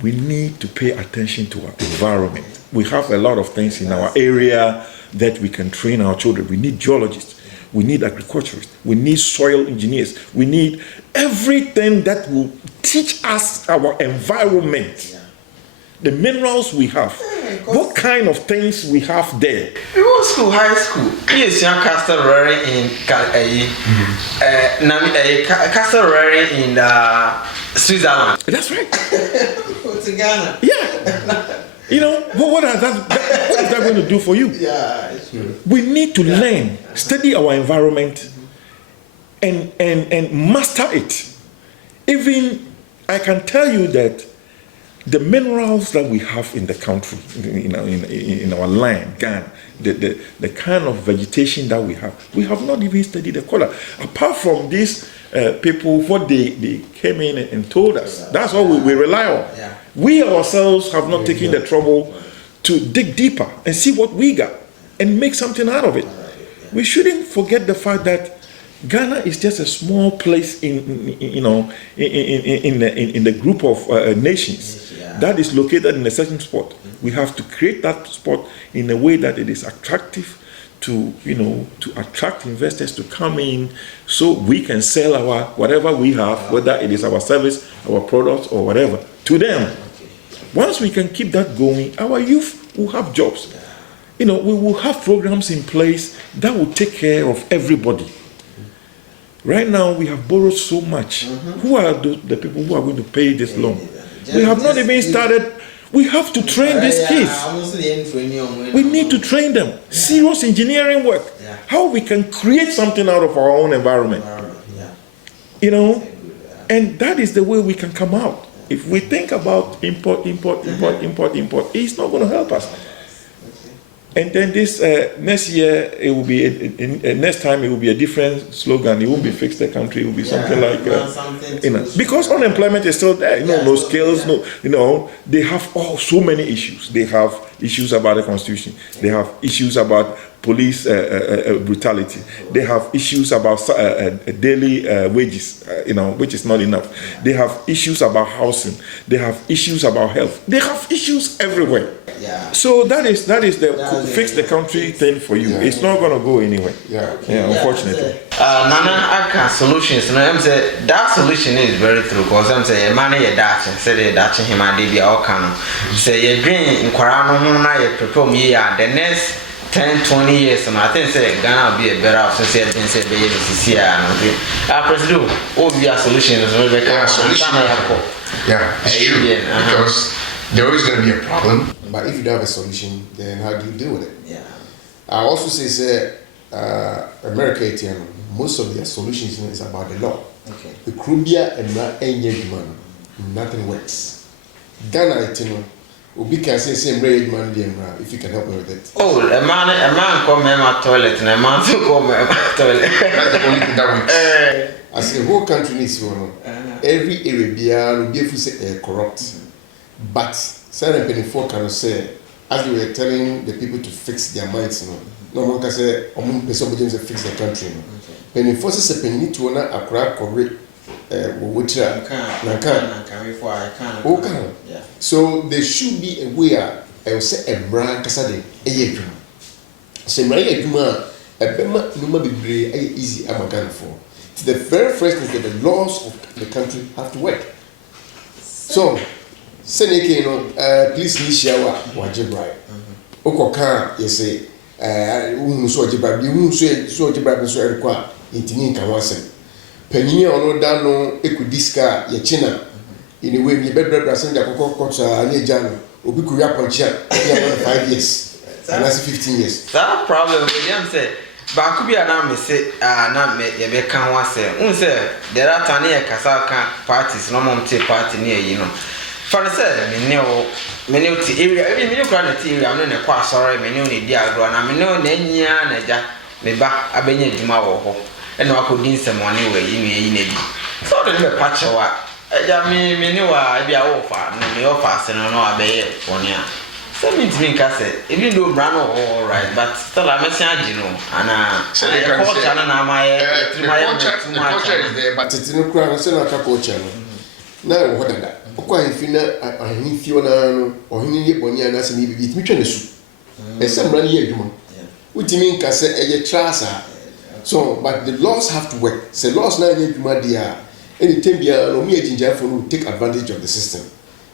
We need to pay attention to our environment. We have a lot of things in our area that we can train our children. We need geologists, we need agriculturists, we need soil engineers, we need everything that will teach us our environment. The minerals we have, what kind of things we have there. Middle school, high school, yes, young castle rearing in castle rearing in Switzerland. That's right. What's in Ghana? Yeah. You know, what is that going to do for you? Yeah, it's true. We need to learn, study our environment, and master it. Even I can tell you that the minerals that we have in the country, in our land, Ghana, the kind of vegetation that we have not even studied the color. Apart from these people, what they came in and told us, that's what we rely on. Yeah. We ourselves have not taken the trouble to dig deeper and see what we got and make something out of it. We shouldn't forget the fact that Ghana is just a small place in the group of nations that is located in a certain spot. We have to create that spot in a way that it is attractive to attract investors to come in, so we can sell our whatever we have, whether it is our service, our products, or whatever, to them. Once we can keep that going, our youth will have jobs. We will have programs in place that will take care of everybody. Right now, we have borrowed so much. Who are the people who are going to pay this loan? We have not even started. We have to train these kids. We need to train them. Serious engineering work. How we can create something out of our own environment. And that is the way we can come out. If we think about import, it's not going to help us. And then this next year, it will be next time it will be a different slogan. It won't be "Fix the Country." It will be something like because unemployment is still there. No skills. They have so many issues. They have issues about the constitution. They have issues about police brutality. They have issues about daily wages, which is not enough. They have issues about housing. They have issues about health. They have issues everywhere. Yeah. So that is the fix the country thing for you. It's not going to go anywhere. Unfortunately. Nana, I can solutions. I'm say that solution is very true because I'm say money you dash say they dash him and they be all kind. Say you dream in Kwarano na you prepare me the next 10-20 years, and I think say Ghana will be a better option. Say be President, we are solutions. It's true because there is going to be a problem. But if you don't have a solution, then how do you deal with it? Yeah. I also say America, most of their solutions is about the law. Okay. The Krubia and nothing works. Ghana, Obi can say same rate man if you can help me with it. Oh, a man come in my toilet and a man to come in my toilet. That's the only thing that works. I say the whole country needs one. Every area will be corrupt. But certain people can say, as we were telling the people to fix their minds, no one can say, somebody to fix the country. When you force a penny to honor a crack correct. So there should be a way I will say a brand casade a year. Same right a bema numa be easy amagan for. The very first is that the laws of the country have to work. So Seneke, please nishawa wajibrai. Okoka say so jibra so jibra so erikwa intini kan wasem. Penini ono dano ekudiska ye china in way ni bebrebra senda kokota ani jano obi kuya poncha ya 5 years and that's 15 years. That problem we dem say ba ku bia na me say na me ye be kan wa say say there are tani e kasa kan parties no mom te party ni eyi no for say me ne ti area even me kura na ti area no ne kwa sorry me ne di agro na me ne na nya na ja me ba abenya adwuma wɔ hɔ ɛna wakɔdi nsɛmɔne wɔ yi na bi so ɔde ne bɛpa kyɛw a ɛgya me ne wa bi a wɔfa no me ɔfa ase no na wabɛyɛ fɔne a sɛ mentimi nka sɛ ebi do mmara no wɔ right but still amɛsi agye no ana culture no na amayɛ culture is there but it's no kura sɛ na aka culture no na ɛwɔ hɔ dada ɔkɔ ahemfi na ahemfi wɔ naa no ɔhene yɛ bɔne a nasɛ ne bibi ɛtumi twa ne su ɛsɛ mmara no yɛ adwuma wotumi nka sɛ ɛyɛ tra saa so but the laws have to work sɛ laws na yɛ adwuma deɛ a anytime biara no ɔmo yɛ gyingyafo no will take advantage of the system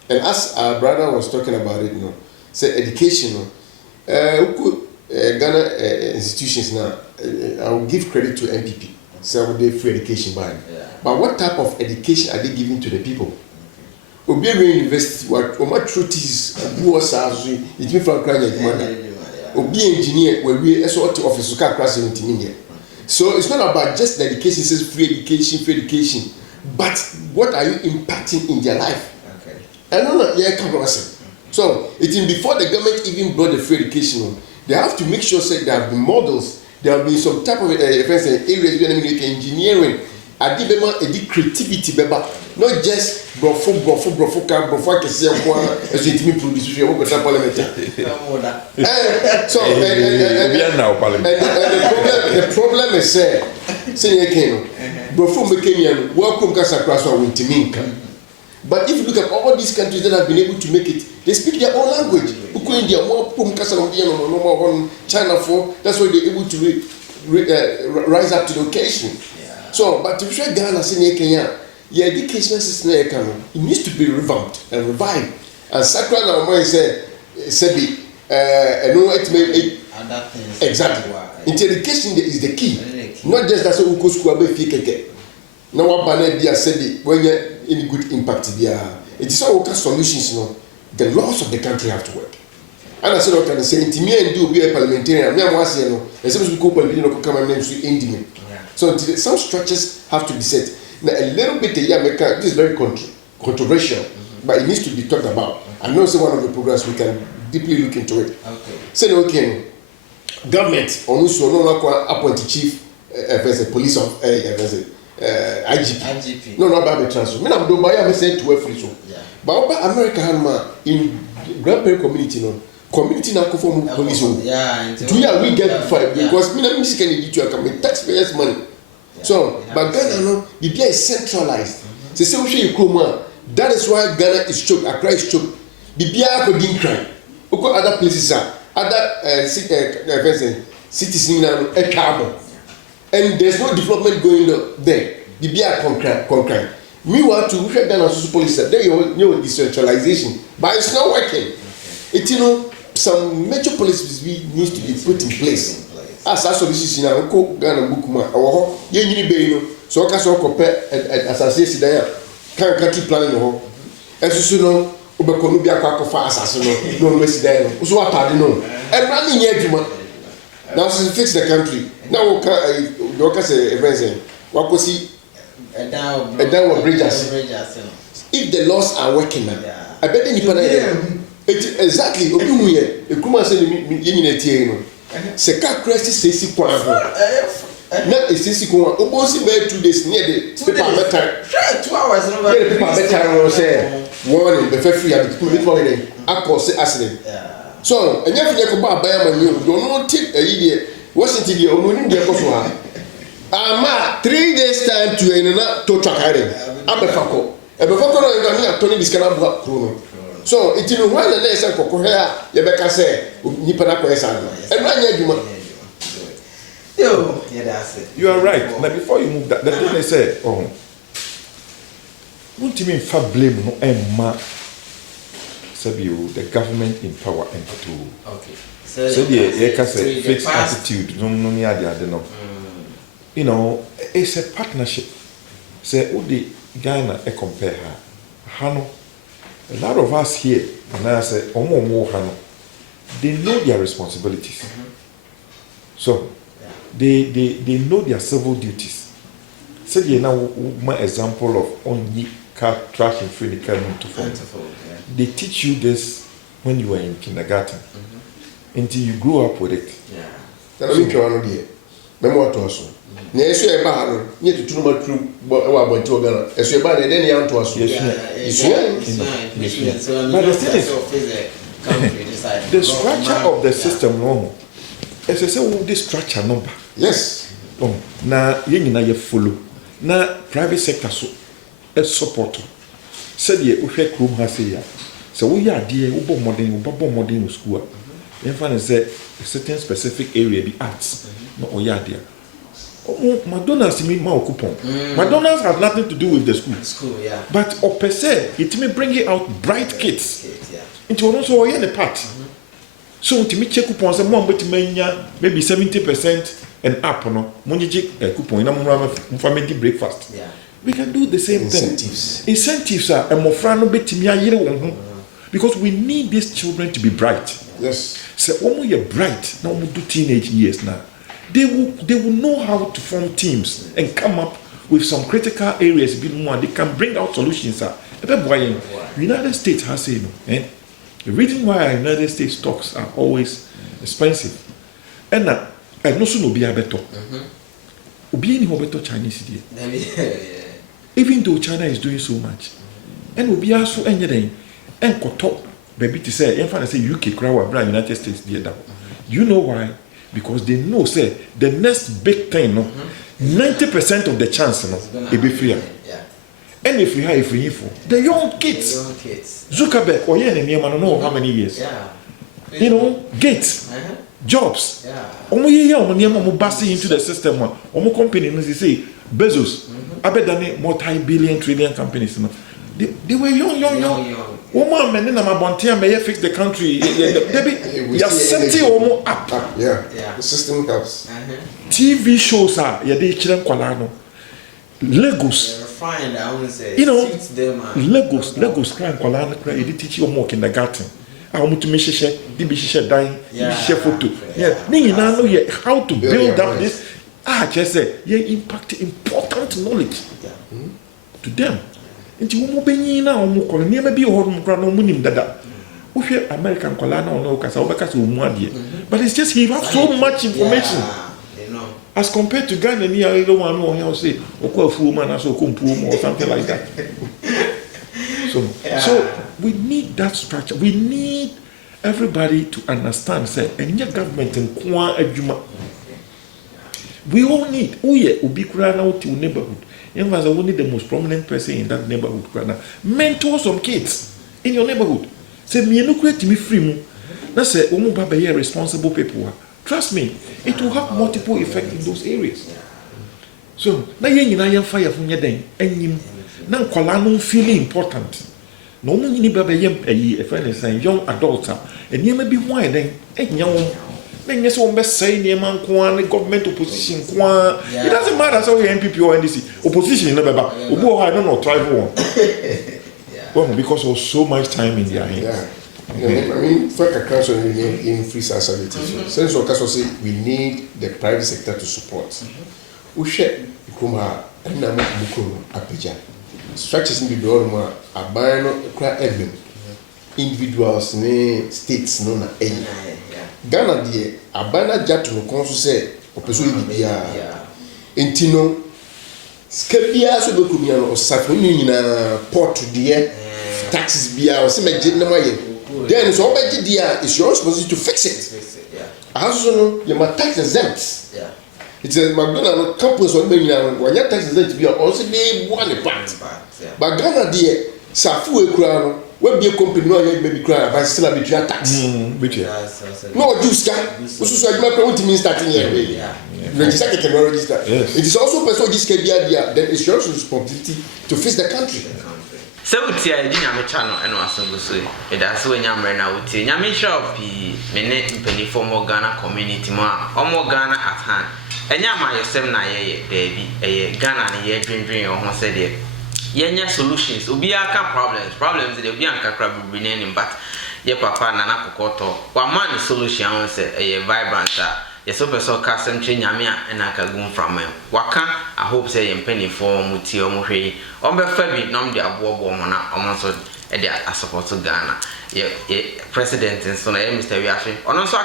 and as our brother was talking about it no say education no Ghana institutions now I will give credit to NPP say they free education by but what type of education are they giving to the people obi university what o ma truths who was as it me from crime obi engineer we so office ka class 17 so it's not about just the education says free education but what are you impacting in their life okay and no yeah come across. So, it is before the government even brought the free education, they have to make sure that there have been models, there have been some type of areas where engineering, creativity, not just brofo, as it means produce, parliament. So, the problem is, saying, brofo became welcome Casacrasso with Timinka. But if you look at all these countries that have been able to make it, they speak their own language. India, China for that's why they're able to rise up to the occasion. Yeah. So, but if you Ghana, Kenya, your education system it needs to be revamped and revived. And Sakra now say, Sebi, no, it may exactly. Education is the key. Not just that's what we school be now what banner dia said when you any good impact there. It is all solutions, the laws of the country have to work. And I said, okay, say, and do be a parliamentarian. We come and so some structures have to be set. Now, a little bit, this is very controversial, but it needs to be talked about. I know it's one of the programs we can deeply look into it. Okay. Say, okay, government, also, no appointed chief, police of IGP. No, not the transfer. Me na do buy am send to every so. But over America hanma in grandparent community no. Community na go for police. Yeah. Do you we get fight because me na music can you come taxpayers money. So, but Ghana no, the BI is centralized. Say we show that is why Ghana is choked, Accra is choked. The BI go din crime. Oko other places are other cities in a and there's no development going on there. The BI concurrent. Meanwhile, to Ghana police, there you decentralization, but it's not working. It some major policies needs to be put in place. As a solution, now Ghana bookma or so I compare association there. Country planning or as you know, Columbia Quacofa assassin, no resident, so what are you know? And running yet. Now, since fix the country, now we say everything. What was he? A down bridges. If the laws are working now, I bet any panel. Exactly. A Kuma said, you Seka Crest says he quite. Not a sissy Kuma, opposing by 2 days near the paper better. 2 hours, no paper better, say, warning, the free holiday. I call say accident. So, and if you go buy a new, don't not take a year. Washington, you're moving the Kosovo. 3 days time to another to track hiding. I'm a Fako. And before going to Tony Biscana Chrono. So, it's in one and less and Cocohea, Yabeka say, Nipanaco and Ranya. You are right. Now, before you move that, the thing they say, what do you mean for blame no Emma? The government in power and control. Okay. So the fixed attitude, no. You know, it's a partnership. Say, Udi Ghana compare her. Hano, a lot of us here, and I say, Omo Hano, they know their responsibilities. So they know their civil duties. So you know my example of only car trash and free the car to phone. They teach you this when you were in kindergarten until you grow up with it. That's what you Memo to aso. Na eso e ba no, nye tutu no matru wa abonti ogana. Eso e ba na den ya to aso. Yes. But the thing is, the structure of the system, no. As I say, this structure number. Yes. Oh, na ye nyina ye follow. Na private sector so support. Said ye uhwe krom ha say ya. So we are there, we bo modern school. In fact, say a certain specific area, the arts. No, we are there. Oh, McDonald's me ma coupon. McDonald's has nothing to do with the school. School, yeah. But per se, it may bring out bright kids. Yeah. Into also we the part. So to me check coupons, more but maybe 70% and up, no. Money coupon in a family breakfast. Yeah. We can do the same Incentives. thing. Incentives are a more frano bit because we need these children to be bright. Yes. So when we are bright, now we do teenage years now. They will know how to form teams and come up with some critical areas. They can bring out solutions. The United States has said, the reason why United States stocks are always expensive. And I know soon will be a better. Obi any better Chinese idea. Even though China is doing so much, and will be also anything and top baby to say, in fact, say UK crowd brand United States did that. You know why? Because they know say the next big thing, 90% of the chance, it be free. And if we have the young kids, Zuckerberg or I don't know how many years. You know, Gates, jobs. Basi into the system. Company say Bezos, I bet than multi-billion trillion companies. They were young. Woman, men in Amabontia may fix the country. They are setting up. Yeah. The system helps. TV shows are Kwalano. Lagos. You know, Lagos crying Kwalano cry, they teach you more kindergarten. I want to make sure dying, share photo. Yeah, know how to build up this. Just say, impact important knowledge to them. Nti wo benyi na wo ko ne ma bi ho no kra no munim dada wo hwe American kola na no kasa wo bekasa wo mu ade but it's just he has so much information as compared to Ghana ni I don't want to say okwa afu man na so kompu or something like that. So we need that structure. We need everybody to understand say any government in kwa adwuma we all need obi kura na wo neighborhood. Young as only the most prominent person in that neighborhood. Mentor some kids in your neighborhood. Say, me no create me free. That's say, Baba responsible people. Trust me, it will have multiple effects in those areas. So, now you fire from your day, and you now call feeling important. No one need Baba a friend is saying young adults, and you may be why then, and young. Then yes, one best say near man kwan government opposition kwan. It doesn't matter so we NPP or NDC opposition in November. Ubo I don't know tribal one. Well, because of so much time in their hands. I mean, for a council in free society. Since our council say we need the private sector to support. We share Kuma and Namukum Apija. Structures in the door are buying a individuals, states, no, Ghana die abana jatu no konso se opeso bibia entino skabia so bekumia no osafo nyina port die taxes bia o se meje na maye then so obeje dia is your responsibility to fix it also no you must tax exempt it's a McDonald campus on be nyina no wanya tax exempt bia o se dey one part but Ghana die safu ekura no we be a company no you baby cry but still be tax no juice can so you make want to starting here register can register it is also person this can be there then it's your responsibility to face the country so uti ya di nyame cha no eno asogo so e da so nyamre na uti nyame shop mene mpani for Ghana community ma omo Ghana at hand enya ma yesem na ye debi Ghana ne ye dwindwen ho se de yenya solutions obi aka problems dey obi anka kra bi nene but ye papa na na kokoto wa man solution say vibrant ye so person ka sem twe nyame a na ka gun from waka I hope say ye mpani for muti o mo hwe o be fa bi nom de abobo mo na o mo so they are support to Ghana. President and so Mr. Wiafe. On also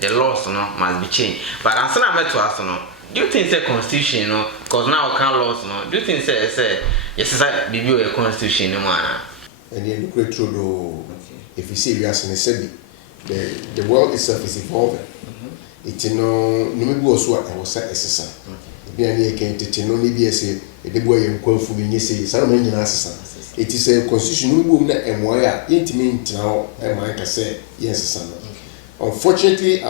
the laws must be changed. But I'm saying to us do you think the constitution, because now can laws do you think say yes be a constitution no man? And then look at through if you see we are saying the world itself is evolving. It's no me go so I was say esesa. Be any can tete no be say e de boy en kwanfu bi nyese say no nyina asesa. It is a constitution no go na enwa ya yentimi ntina ho e man ka say yes no. Unfortunately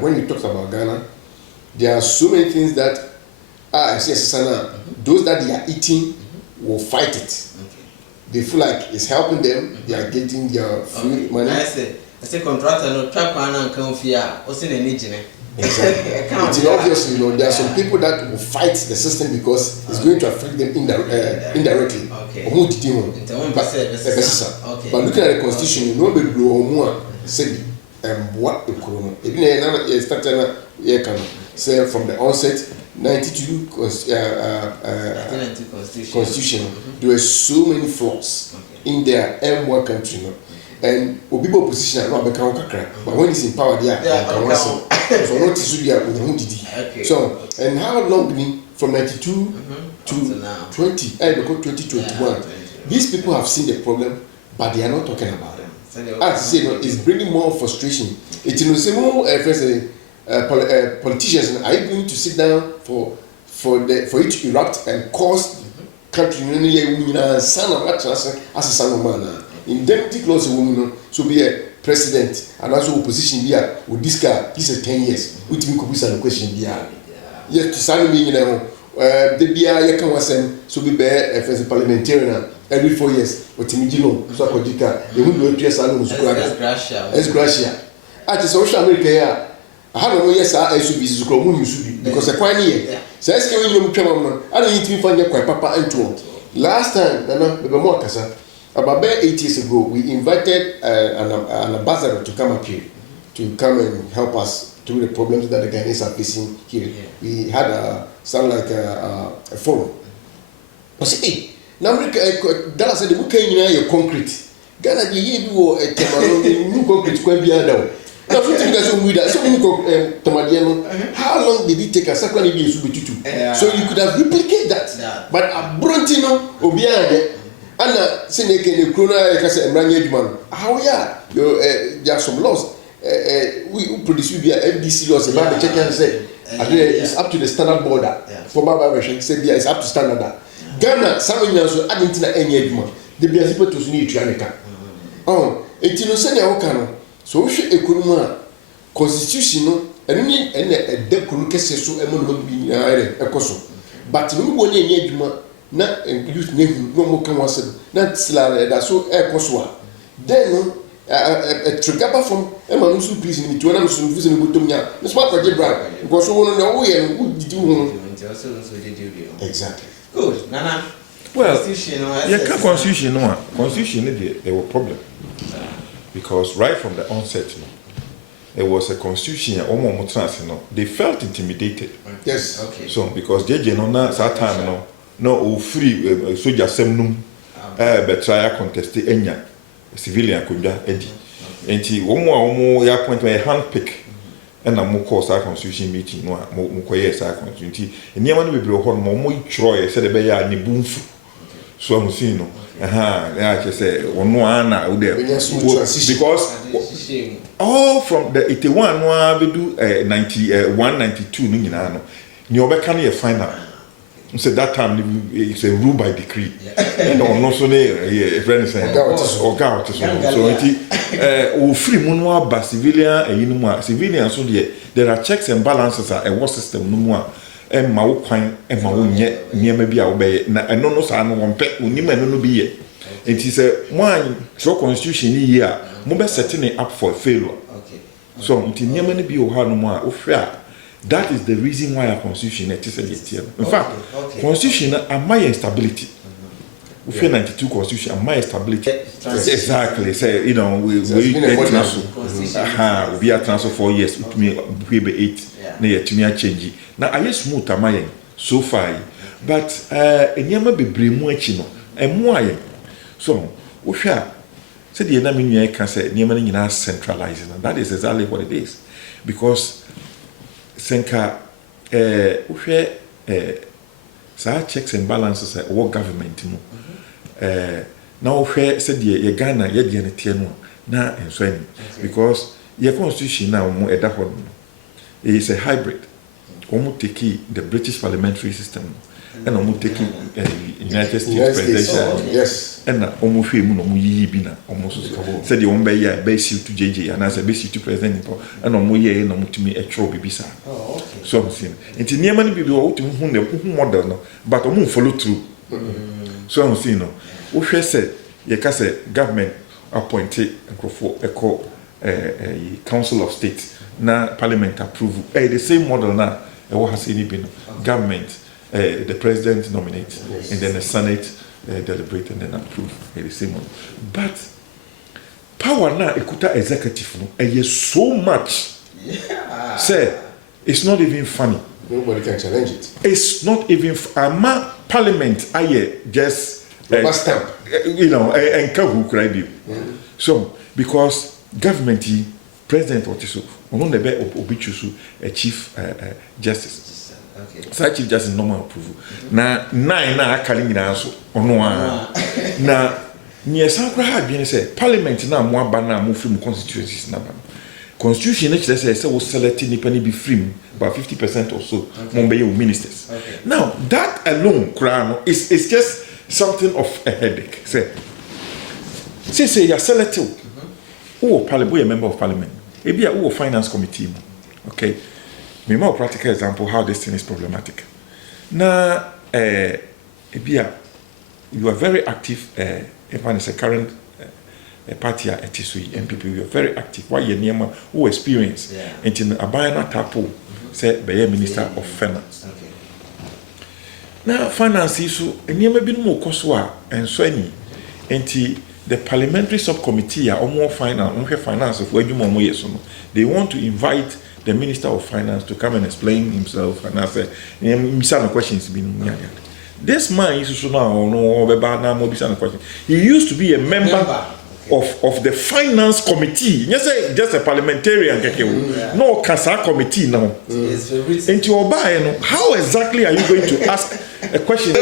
when you talk about Ghana, there are so many things that those that they are eating will fight it. They feel like it's helping them. They are getting their free money. I say contractor no track and come fear. What's in any gene? Exactly. It's obviously, there are some people that will fight the system because it's going to affect them indirectly. Okay. But looking at the constitution, nobody blow more say what the corona. Even started say from the onset 92 constitution. There were so many flaws in their M1 country. And people opposition are not become kakra, but when it's in power, they are so not to be with who did. So, and how long from 92 to 2021? These people have seen the problem, but they are not talking about it. As I say, it's bringing more frustration. It's in the same politicians. Are you going to sit down for it to erupt and cause country son of as a son of man? Indemnity clause woman so be a president and also opposition here with this guy. This is 10 years. Which me could be some question here. Yes, to sign me, the BIA you can was so be as a parliamentarian every 4 years. What Timijilo, so Kojika, they would do a PS alone. As Gracia. At the social America, I have no yes, I should be because a quite year. So I say, when you come, I don't need to find your papa and two. Last time, the more about 8 years ago, we invited an ambassador to come up here to come and help us through the problems that the Ghanaians are facing here. Yeah. We had a forum. I said, hey, now Dallas said, "We can't use concrete. Ghana, you do a new concrete can be under." Now, how long did it take us? So you could have replicated that, but a Brontino Obiade. And Seneke the Krona Emranya. How there are some laws. We produce FDC laws about the check and say it's up to the standard border. For Baba version, say it's up to standard. Ghana, some years Argentina any Edmond. The Biasipo to Suni Trianica. Oh, 18 Senia Okano. So she economy constitutional and a decorum so a coso. But no one in Edmond. Na youth name no more can was not that so air coswa. Then a trigger from Emanusu prison in Tuana Susan Butumia. The smart project brand because so one know and who did you exactly. Good, Nana. Well, constitution, constitution, there were problem because right from the onset, there was a constitution almost they felt intimidated. Yes, okay. So because JJ no na that time no free soldier semnum betrayal contest enya civilian kunja edi enti wo ya point my hand pick and na mo call sa constitution meeting no mo koye sa constitution eni ma no bebre ho no mo itro say de be ya ne bumfu so am see no ya che say ono ana wo de because all from the 81 no be do 91 92 no nyina no ni obeka na ye final. So that time it's a rule by decree. And also a friend saying or gout. So it free munwa ba civilian and civilian so there are checks and balances a war system no more and ma wo kwan e ma wo nye niam bia wo be na eno no sa no wonpe onima no bi ye. It is a one so constitution here mo be setting up for failure. So it niam no bi o ha no mo a wo hwe a that is the reason why our constitution is in fact, constitution and my instability. We feel 92 constitution and my stability. Exactly. Say we transfer. We are transfer 4 years. We be 8. Near to me change. Now I smooth am so far, but anyama be bremu achino. And more so wohwɛ said the na me nua ka say niam na nyina centralizing, and that is exactly what it is, because senka wohwɛ saa checks and balances what government no na wohwɛ said the Ghana ye de ne tie no na enso ani, because your constitution now mo eda ho no is a hybrid. Omo take the British parliamentary system and omo take United States presidential. Yes. And omo hwe mu no mo yi bi na omo so said the omo be ya be see to JJ and as a be see to president and omo ye na mo tumi e tro bibi sa. Oh, okay. So I'm saying nti niam na bibi o tumi hu na hu model no, but omo follow through. So I'm saying no wo hwe say ye ka say government appointed for eco council of state na parliament approve the same model na what has any been government the president nominates, and then the senate deliberate and then approve the same one. But power na ekuta executive no so much say it's not even funny. Nobody can challenge it. It's not even parliament just stamp. And who cry be. So because government president otiso ono na be obi choose a chief justice. Okay. So chief justice normal approval. Na nine na akali nyina so ono a na nye sankra ha bi ne say parliament na mo aba na mo free constituencies na ba. Constitution na say we select nipa ni be free about 50% or so mo be your ministers. Okay. Now that alone is just something of a headache. Say you are selected. Who parliament, a member of parliament. Maybe a finance committee. Okay. Me more practical example how this thing is problematic. Now, you are very active. If one is a current party at NPP, you are very active. Why you near who experience? And in a bayana tapo, say by a minister of finance. Okay. Now, finance issue, and you may be more costly and so any. The parliamentary subcommittee or more finance of where they want to invite the Minister of Finance to come and explain himself and answer some questions. This man is question. He used to be a member of the finance committee. Just a parliamentarian. No CASA committee now. And you obey, how exactly are you going to ask a question?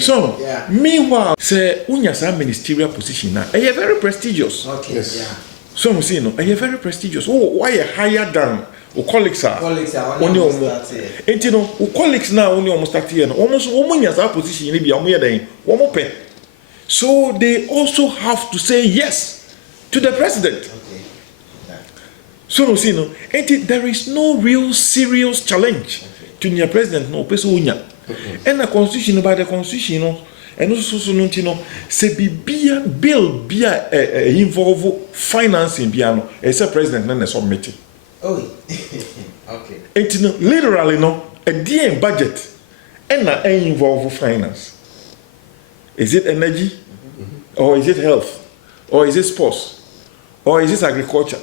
So, meanwhile, say unyasa ministerial position now, are very prestigious. Okay. Yes. Yeah. So I'm saying, are very prestigious. Oh, why are higher than colleagues are? Only almost. And you know, colleagues now only almost start here. Almost unyasa position maybe one more pay. So they also have to say yes to the president. Okay. Yeah. So I'm saying, there is no real serious challenge to the president. No, and the constitution by the constitution, and also say bill involve financing piano as a president and a submitting. Oh, okay. And literally a DM budget and involve finance. Is it energy, or is it health, or is it sports, or is it agriculture?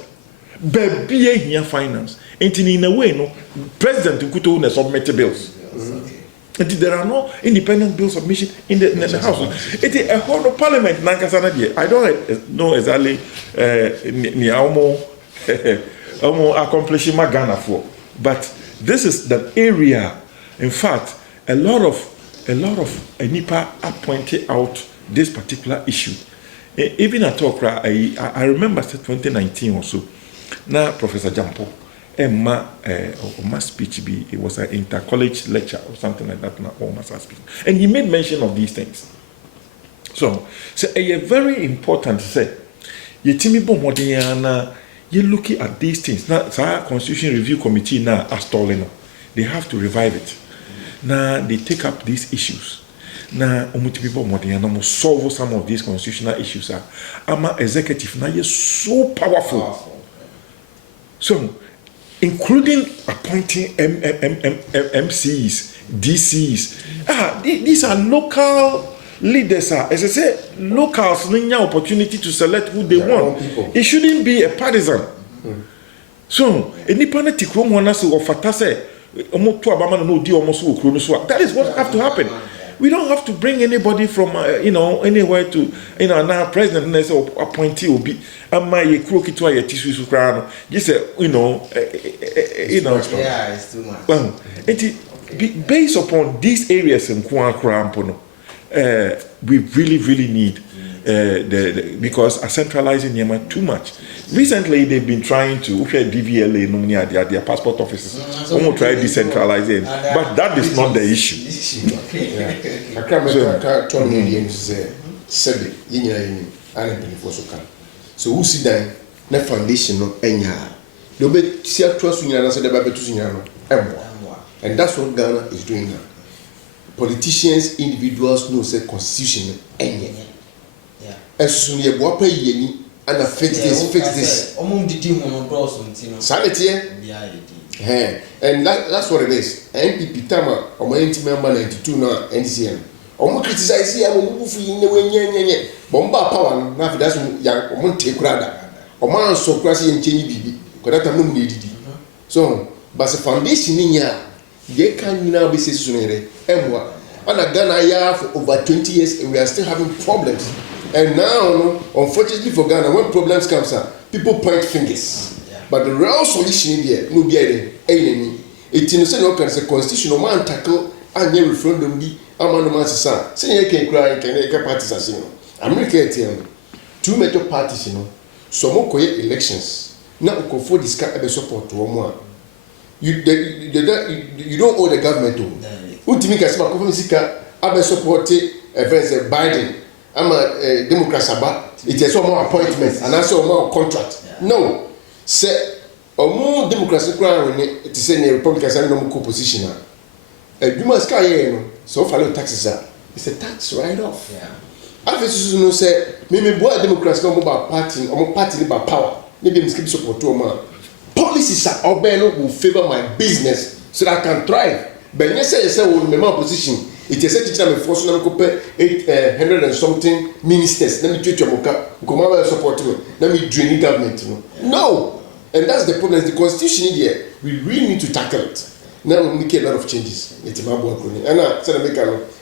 Baby, here finance. And in a way, no president could submit bills. And there are no independent bill submission in the house. It is a whole parliament. I don't know exactly accomplishing my Ghana for, but this is the area. In fact, a lot of NIPA are pointed out this particular issue. Even at Okra, I remember 2019 or so. Now, Professor Jampo, my speech it was an inter-college lecture or something like that. Now, speech, and he made mention of these things. So a very important say. You looking at these things now. Our Constitution Review Committee now are stalling. They have to revive it. Now they take up these issues. Now solve some of these constitutional issues. Our executive now is so powerful. So, including appointing MCs, DCs. These are local leaders. As I say, locals need an opportunity to select who they want. It shouldn't be a partisan. So, that is what has to happen. we don't have to bring anybody from anywhere to now president and say appointee will be my crooked to a tissue crown. Just Yeah, it's too much. Well, based upon these areas in Krampono, we really need because are centralizing Yemen too much. Recently, they've been trying to DVLA their passport offices. Almost try decentralizing, but that is not the issue. I can't remember 20 million said so who see that na foundation no enya they be see trust you na say they be to no and that's what Ghana is doing now. Politicians, individuals know say constitution enya esu ye bo pa yeni and fix this didi ho no do so ntino sanity and that's what it is. NPP tama member 92 na NDC criticize ya mo fu yin we nyenyenye bomba power na fi that's ya take krada so krasi yen chenyi bibi ko that time no mu edidi so but the foundation ni nya they can now be seasonary emwa and Ghana ya for over 20 years and we are still having problems. And now, unfortunately for Ghana, when problems come, people point fingers. But the real solution here, no be enemy. It is not a constitutional man tackle and your referendum be a man of son. Say you can cry, can parties as you know. America, 2 major parties, some more elections. Now, go for this kind of support to one. You don't owe the government to. Ultimately, I support Biden. I'm a Democrat, it is more appointments and also more contract. No, say, or more Democrats it is a Republicans and no position. You must carry so follow taxes are. It's a tax write-off. After you say, maybe boy Democrats come about party or party about power. Maybe I'm skip support to man. Policies are will favor my business so that I can thrive. But you say, my position. It is such a force to 800 and something ministers. Let me treat your Moka, support me. Let me drain government. No, and that's the problem. The constitution here, we really need to tackle it. Now we make a lot of changes. And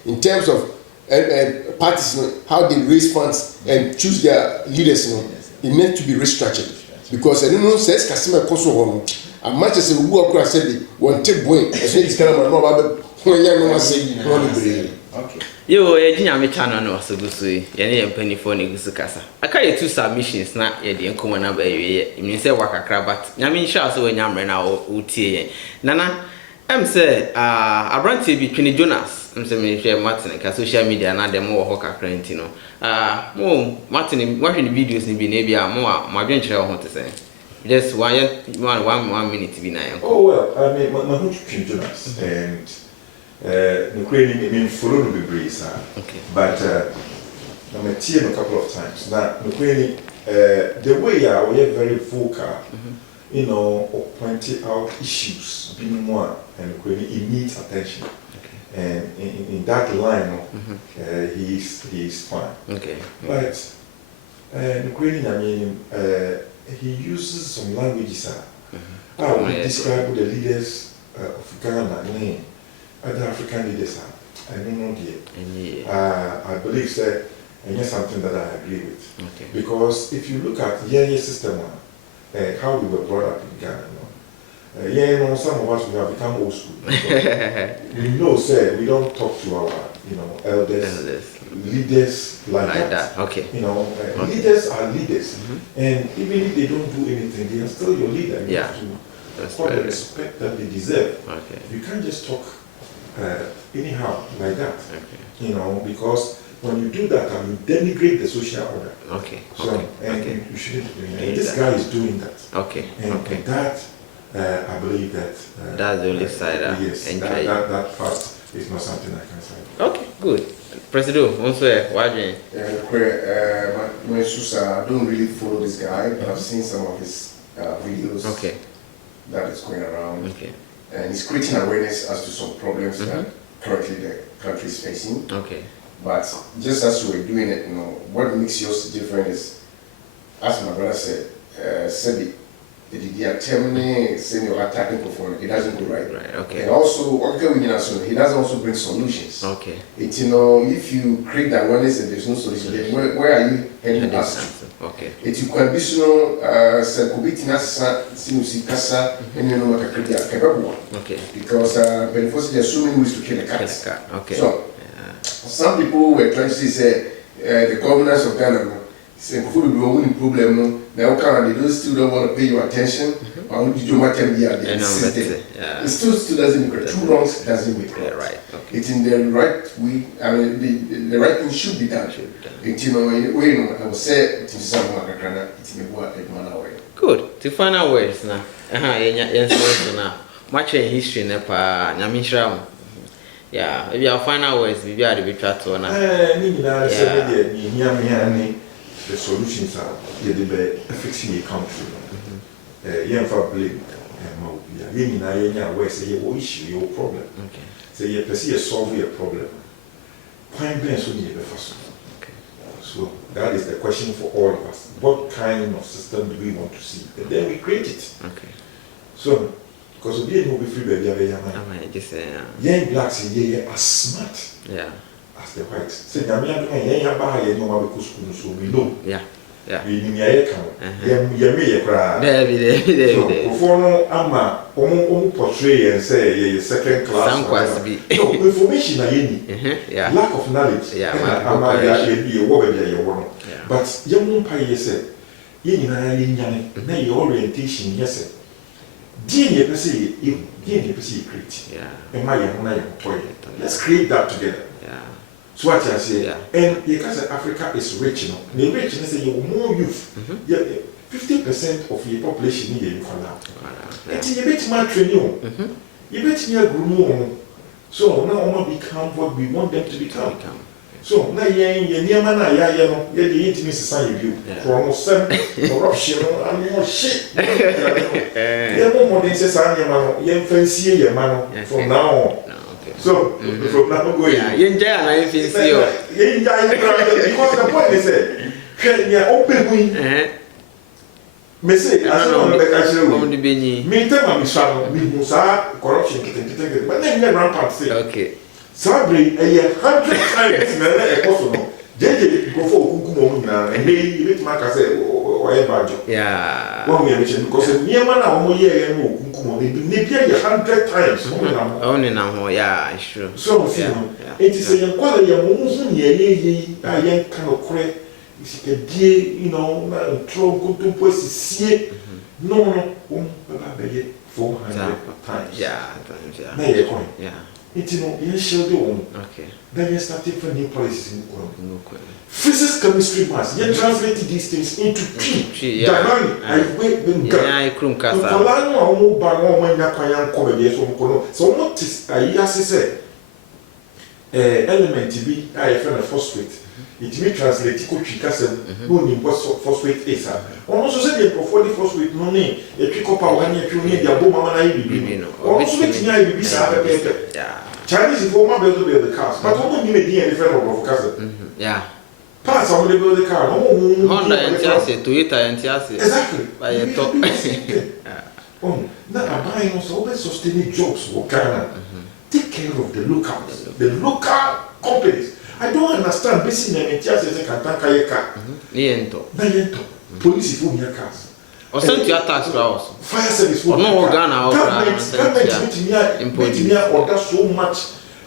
in terms of parties, how they raise funds and choose their leaders, it meant to be restructured because I don't know says customer cost of as much as we work across said one take boy. As this kind of man. Yo, Jinyame channel no so gusu ye penny for ne gusu kasa. Aka ye two submissions na ye de enkomo na ba ye. Mean say wakakra but nyame sha so nyamre na o tie. Nana em say abrantie bi Twene Jonas. Em say me share Martin ka social media na dem wo ho kakra ntino. Mo Martin wa hwe ne videos ni bi na bia mo ma dwenkyere ho te say. Just one minute bi na yan. Oh well, I mean my Twene Jonas and follow the breeze, but I'm a team a couple of times. Now, the way we are very vocal, pointing out issues, being more, and it needs attention. And in that line, he is fine. Okay. But he uses some languages. How we describe the leaders of Ghana. Other African leaders are. I don't know yet. I believe that, and that's something that I agree with. Okay. Because if you look at the system, how we were brought up in Ghana, some of us we have become old school. We know, say, we don't talk to our, elders, leaders like that. Okay. Leaders are leaders, and even if they don't do anything, they are still your leader. You have to call the respect that they deserve. Okay. You can't just talk. Anyhow, like that, because when you do that, you denigrate the social order. Okay. So, you shouldn't. This guy is doing that. Okay. And that, I believe that. That's the only side. Yes. That part is not something I can say. Okay. Good. President, also, why do you? I don't really follow this guy, but I've seen some of his videos. Okay. That is going around. Okay. And he's creating awareness as to some problems that currently the country is facing. Okay. But just as we're doing it, what makes yours different is, as my brother said, the attempt senior attacking performance, it doesn't go right. Right, okay. And also, he doesn't also bring solutions. Okay. It's, you know, if you create that awareness and there's no solution, then where are you heading us to? Okay. It's conditional, Okay. because there's so many ways to kill a cat. Okay. So, some people were trying to say the governance of Ghana, say, before we go in problem, now they don't still don't want to pay you attention. You don't want to be at the system. It still doesn't make two wrongs doesn't make right. Right. Okay. It's in the right way. I mean, the right thing should be done. It's, you know, I would say it's someone it's in the work way. Good. To find out words now. Now. Much in history, Nepa, Namisram. Yeah, maybe I'll find out words. Maybe I'll be trying to the solutions are fixing the country. You for blame. You know, say your issue, your problem. Okay. Say you perceive solve your problem. Point blank, so you first. Okay. So that is the question for all of us. What kind of system do we want to see? And then we create it. Okay. So, because we will be free, baby, young blacks here are smart. Yeah. As the whites. Say, Yamian buy a no school, so we know. Yeah. Yeah. We need a cry. David. Before no, Ama, portray and say, second class. Some quite be. No, information I need. Yeah. Lack of knowledge. Yeah. But young pie said, your orientation, yes, sir. DNA per se, DNA per se create. Yeah. And my young point. Let's create that together. Yeah. So what I say, yeah. And because Africa is rich, you know, the rich, and say you more youth. Yeah, 50% of your population here in Fala. And you bet my training. You bet me a groom. So now I become what we want them to become. So now you near mana, the intimacy society view. From corruption and more shit. You more modern society, you fancy your man from now on. So, from now going, because the point is that, can you open wing? Me say, I don't know the actually. Me tell my mission, we must have corruption, but then you rampant say. Okay. Sabri, 100 times, a possible. JJ go for Kukumo, and they let Mark say, or badger. Yeah. One we mentioned because near man, I'm here and Kukumo, they do 100 times. Only now, yeah, it's true. So, it is a quality of moving, I am kind of correct. It's a dear, you know, throw good to post see. No, 400 times. Yeah, times, yeah. It's you should do. Okay. Then you start taking new policies in the world. Physics, chemistry, maths. You translate these things into tree. Dynamic. I wait when I couldn't cast out. So what is I say? Element to be I find a phosphate. It may translate to Chicasem, who in what phosphate is. Also said the phosphate no name, a pick up our one year to need their bomb and also make Chinese former build the cars, but only made the different of cousin. Yeah. Pass on the build the car. Honda and Chelsea, Toyota and Chelsea. Exactly. By a top. Oh, now I'm buying also always sustaining jobs for Ghana. Take care of the locals, the local companies. I don't understand. Basically, Chelsea can tank a car. Niento. Police for your cars. Or send your tax house. Fire service for no Ghana. Government order so much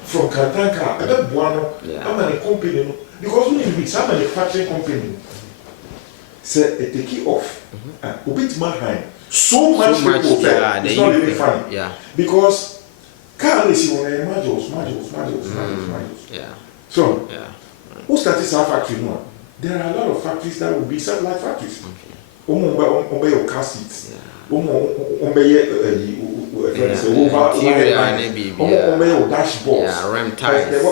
from Kantanka. I don't want to. I'm a company because we need some manufacturing company. Say a take it off. A bit my so much people. It's not really funny. Yeah. Because car is on a modules. Yeah. So who started our factory now? There are a lot of factories that will be satellite factories. Ombe your car seats. Ombe your dashboards. Ram tires.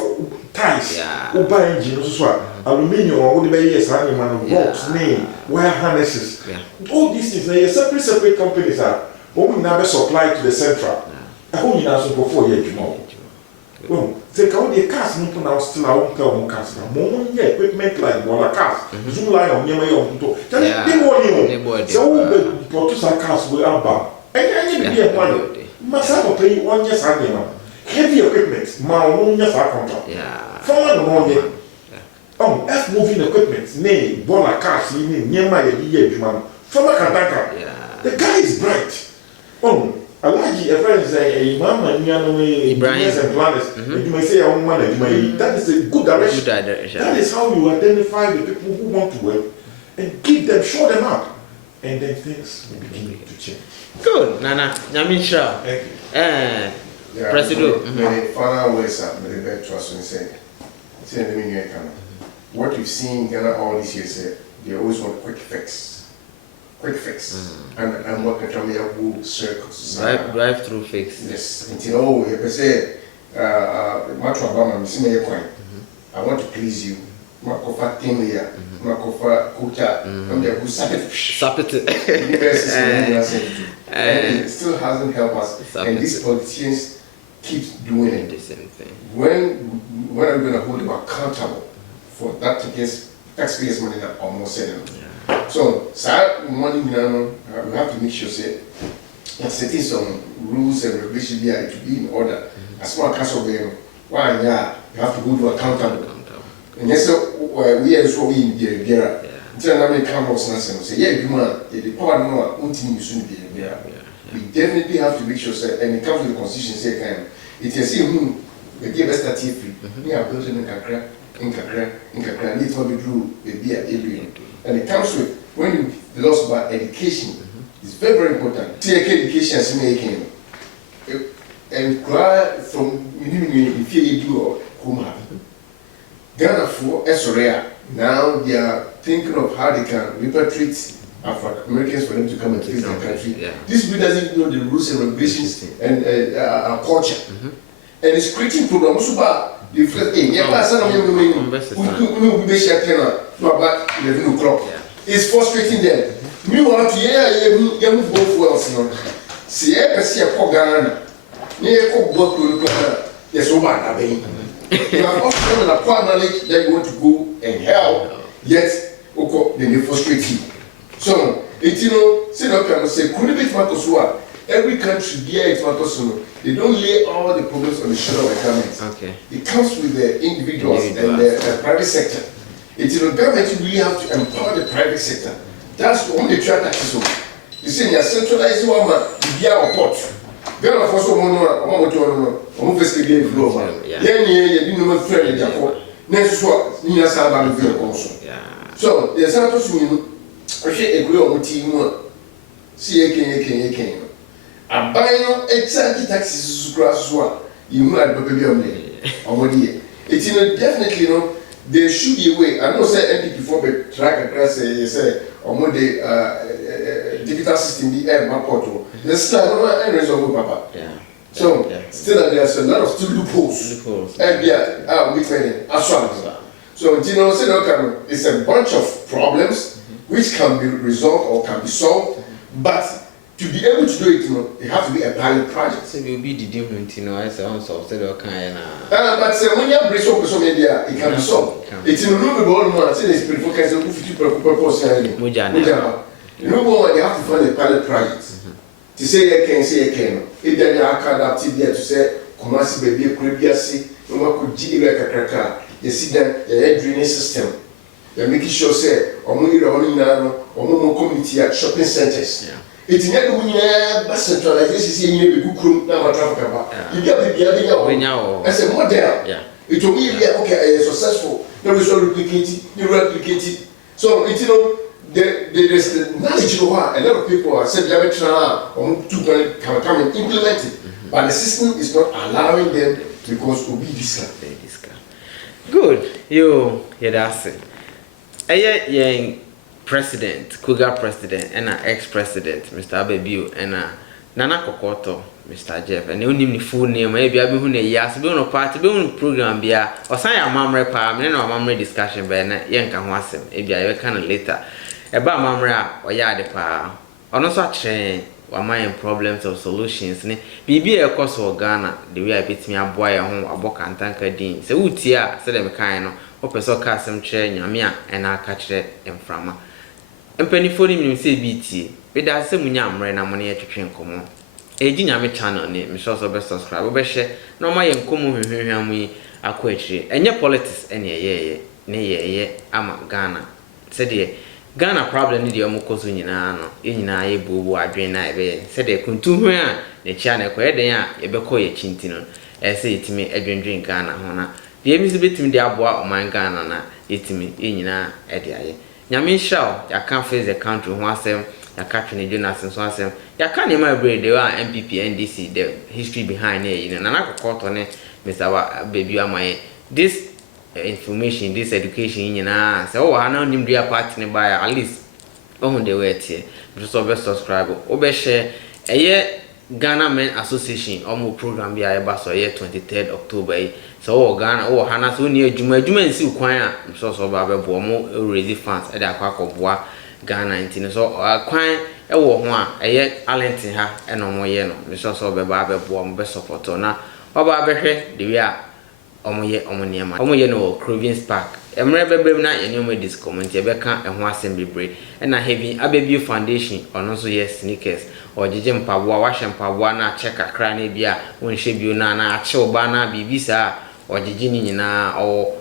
Oba engine also. Aluminium or whatever yes, rocks, name, wire harnesses. All these things, they are separate companies are only never supply to the central. I hope you answer for 4 years more. Take out the cars, no now still out on cars. More equipment like one cars, zoom line on your own. They want you. So, produce our cars will about. And I need to be a one. Must have to pay 1 year's annual. Heavy equipment, my own year's contract. Yeah. For 1 year. Oh, F moving equipment, nay, Bola cars, near my year, man. From a Kataka. Yeah. The guy is bright. Oh, I like a friend say, a mama, and and planners. You may say, oh, man, that is a good direction. That is how you identify the people who want to work and give them, show them up. And then things will begin to change. Good, Nana. Nyamisha. President. My father was at the bed trust and said, what you've seen in Ghana all these years, they always want quick fix. Quick fix. And what can tell me about circles? Drive through fix. Yes. Until you say, I want to please you. Makofa Timlia, Makofa Kuta, I'm there who Sapit. And it still hasn't helped us. And these politicians keep doing it. The same thing. When are we going to hold them accountable for that taxpayers' money that almost said them? So, money, we have to make sure that setting some rules and regulations there to be in order. As far as you have to hold them accountable. And yes, we are so in the area. Until I make campus and say, yeah, you want the power more, until you soon be there. We definitely have to make sure, and it comes with the constitution, say, kind it is who the best that free. We are building in Kakra, need to be true, the beer, and it comes with when you lost about education, it's very, very important. Take education as making and cry from if you do or home. Ghana for Esaurea, now they are thinking of how they can repatriate African Americans for them to come and fix their country. Yeah. This bill doesn't even know the rules and regulations and our culture. And it's creating problems. So bad. The first thing, it's frustrating them. Meanwhile, you move both worlds. See, I see a poor Ghana. Near work to the Ghana. There's so bad. You have also a poor knowledge that you want to go and help, yet they frustrate you. So, say, every country they don't lay all the problems on the shoulder of the government. Okay. It comes with the individuals and the private sector. Government really have to empower the private sector. That's the only track that is over. You see, you are centralizing one man, you are a port. Ghana for so one investigate flow. You know friend next one, you are Sabbath also. So, there's a person I agree on team. See, a bio exactly taxes grass one. You might be on me. It's definitely there should be a way. I know say NPP for the track across say on what the digital system the air map portal. There's still no resolve papa. Yeah. So still there's a lot of still loopholes. And we training as well. So it's a bunch of problems which can be resolved or can be solved, but to be able to do it, it has to be a pilot project. So it will be the different, as a unsolved, but when you have bring up social media, it can be solved. It's in the room with all one, say it's pretty focused on 50 purpose. You know, they have to find a pilot project. To say, I can, if they are adapted there to say, Kumasi baby, Caribbean, no one could give like a cracker. You see that the drainage system. They're making sure, say, or more community at shopping centers. It's not the centralization in the good now. You get the as a model. It will be okay, successful. There is no replicating, So, there's the knowledge of what a lot of people are saying, to come and implement it. But the system is not allowing them because will be this. Good. That's it. President, COGA President, and our ex-president, Mr. Abebiu, and Nana Kokoto, Mr. Jeff, and only full name, maybe I'll be who yes, be on a party, be on program, be a or sign a mamre palm, and a mamre discussion, by Yanka Wassam, maybe I can later. About mamra or yard pa, or no such wama problems of solutions ne bibi e koso Ghana the way I bit me aboa ye ho aboka ntanka din se wutia se dem kan no opeso ka asem kire nyame a na aka kire emframa empanifo ni nim se biti be da se munya amre na mo ne yetwetwe nkomo eji nyame channel ne me sure so be subscribe be hye na ma ye nkomo hwehwehwamu yi akọ akire enye politics ene ye ne ama Ghana se de Ghana problem ni de omukoso nyina no nyina ye bubu adwen na ebe se de kuntu hwe a ne chia na koye den a ye beko ye chinti no se yetimi adwendwen Ghana ho na de emi se betimi de aboa oman Ghana na yetimi nyina de aye nyame hwa ya kan face the country ho asem ya ka Twene Jonas so asem ya ka ne ma bre de wa NPP NDC the history behind it na na kokoto ne Mr. Baby amaye this information this education nyina say o ha na nim dia party ne buy at least on the way tie so be subscribe o be share Ghana Men Association omo program bi a eba so 23rd October so o Ghana o ha na so ni adwuma nsi kwan a so ba be bo mo raise funds e da akwakoboa Ghana ntini so kwan e wo ho a Allenton ha e no mo ye no so be ba be bo mo be support na oba be hwe the way a omoye no Province Park emre bebem na enyo dis comment e beka eho asem bebre na heavy abebi foundation ono so yes sneakers ojeje mpaboa wahye mpaboa na check akra na bia wonhye bio na ache oba na bibisa ojeje ni nyina o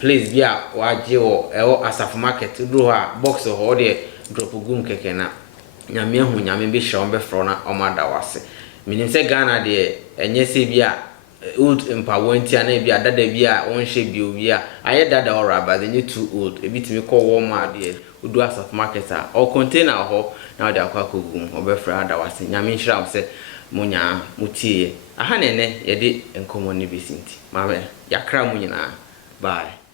place bia waje o Asaf market dro ha box ho de drop gum keke na nyame hu nyame be hye on be fro na omada wase minim se Ghana de enye se bia old empowerment na bia dada bia wonhye bio bia aye dada ora but they need too old ebitimi call warm de odu Asaf market a o container ho na de akwa kogum obefra ada wase nyame nhira se munya mutie aha nene ye de enkomo ni bisinti mame yakra mu nyina bye.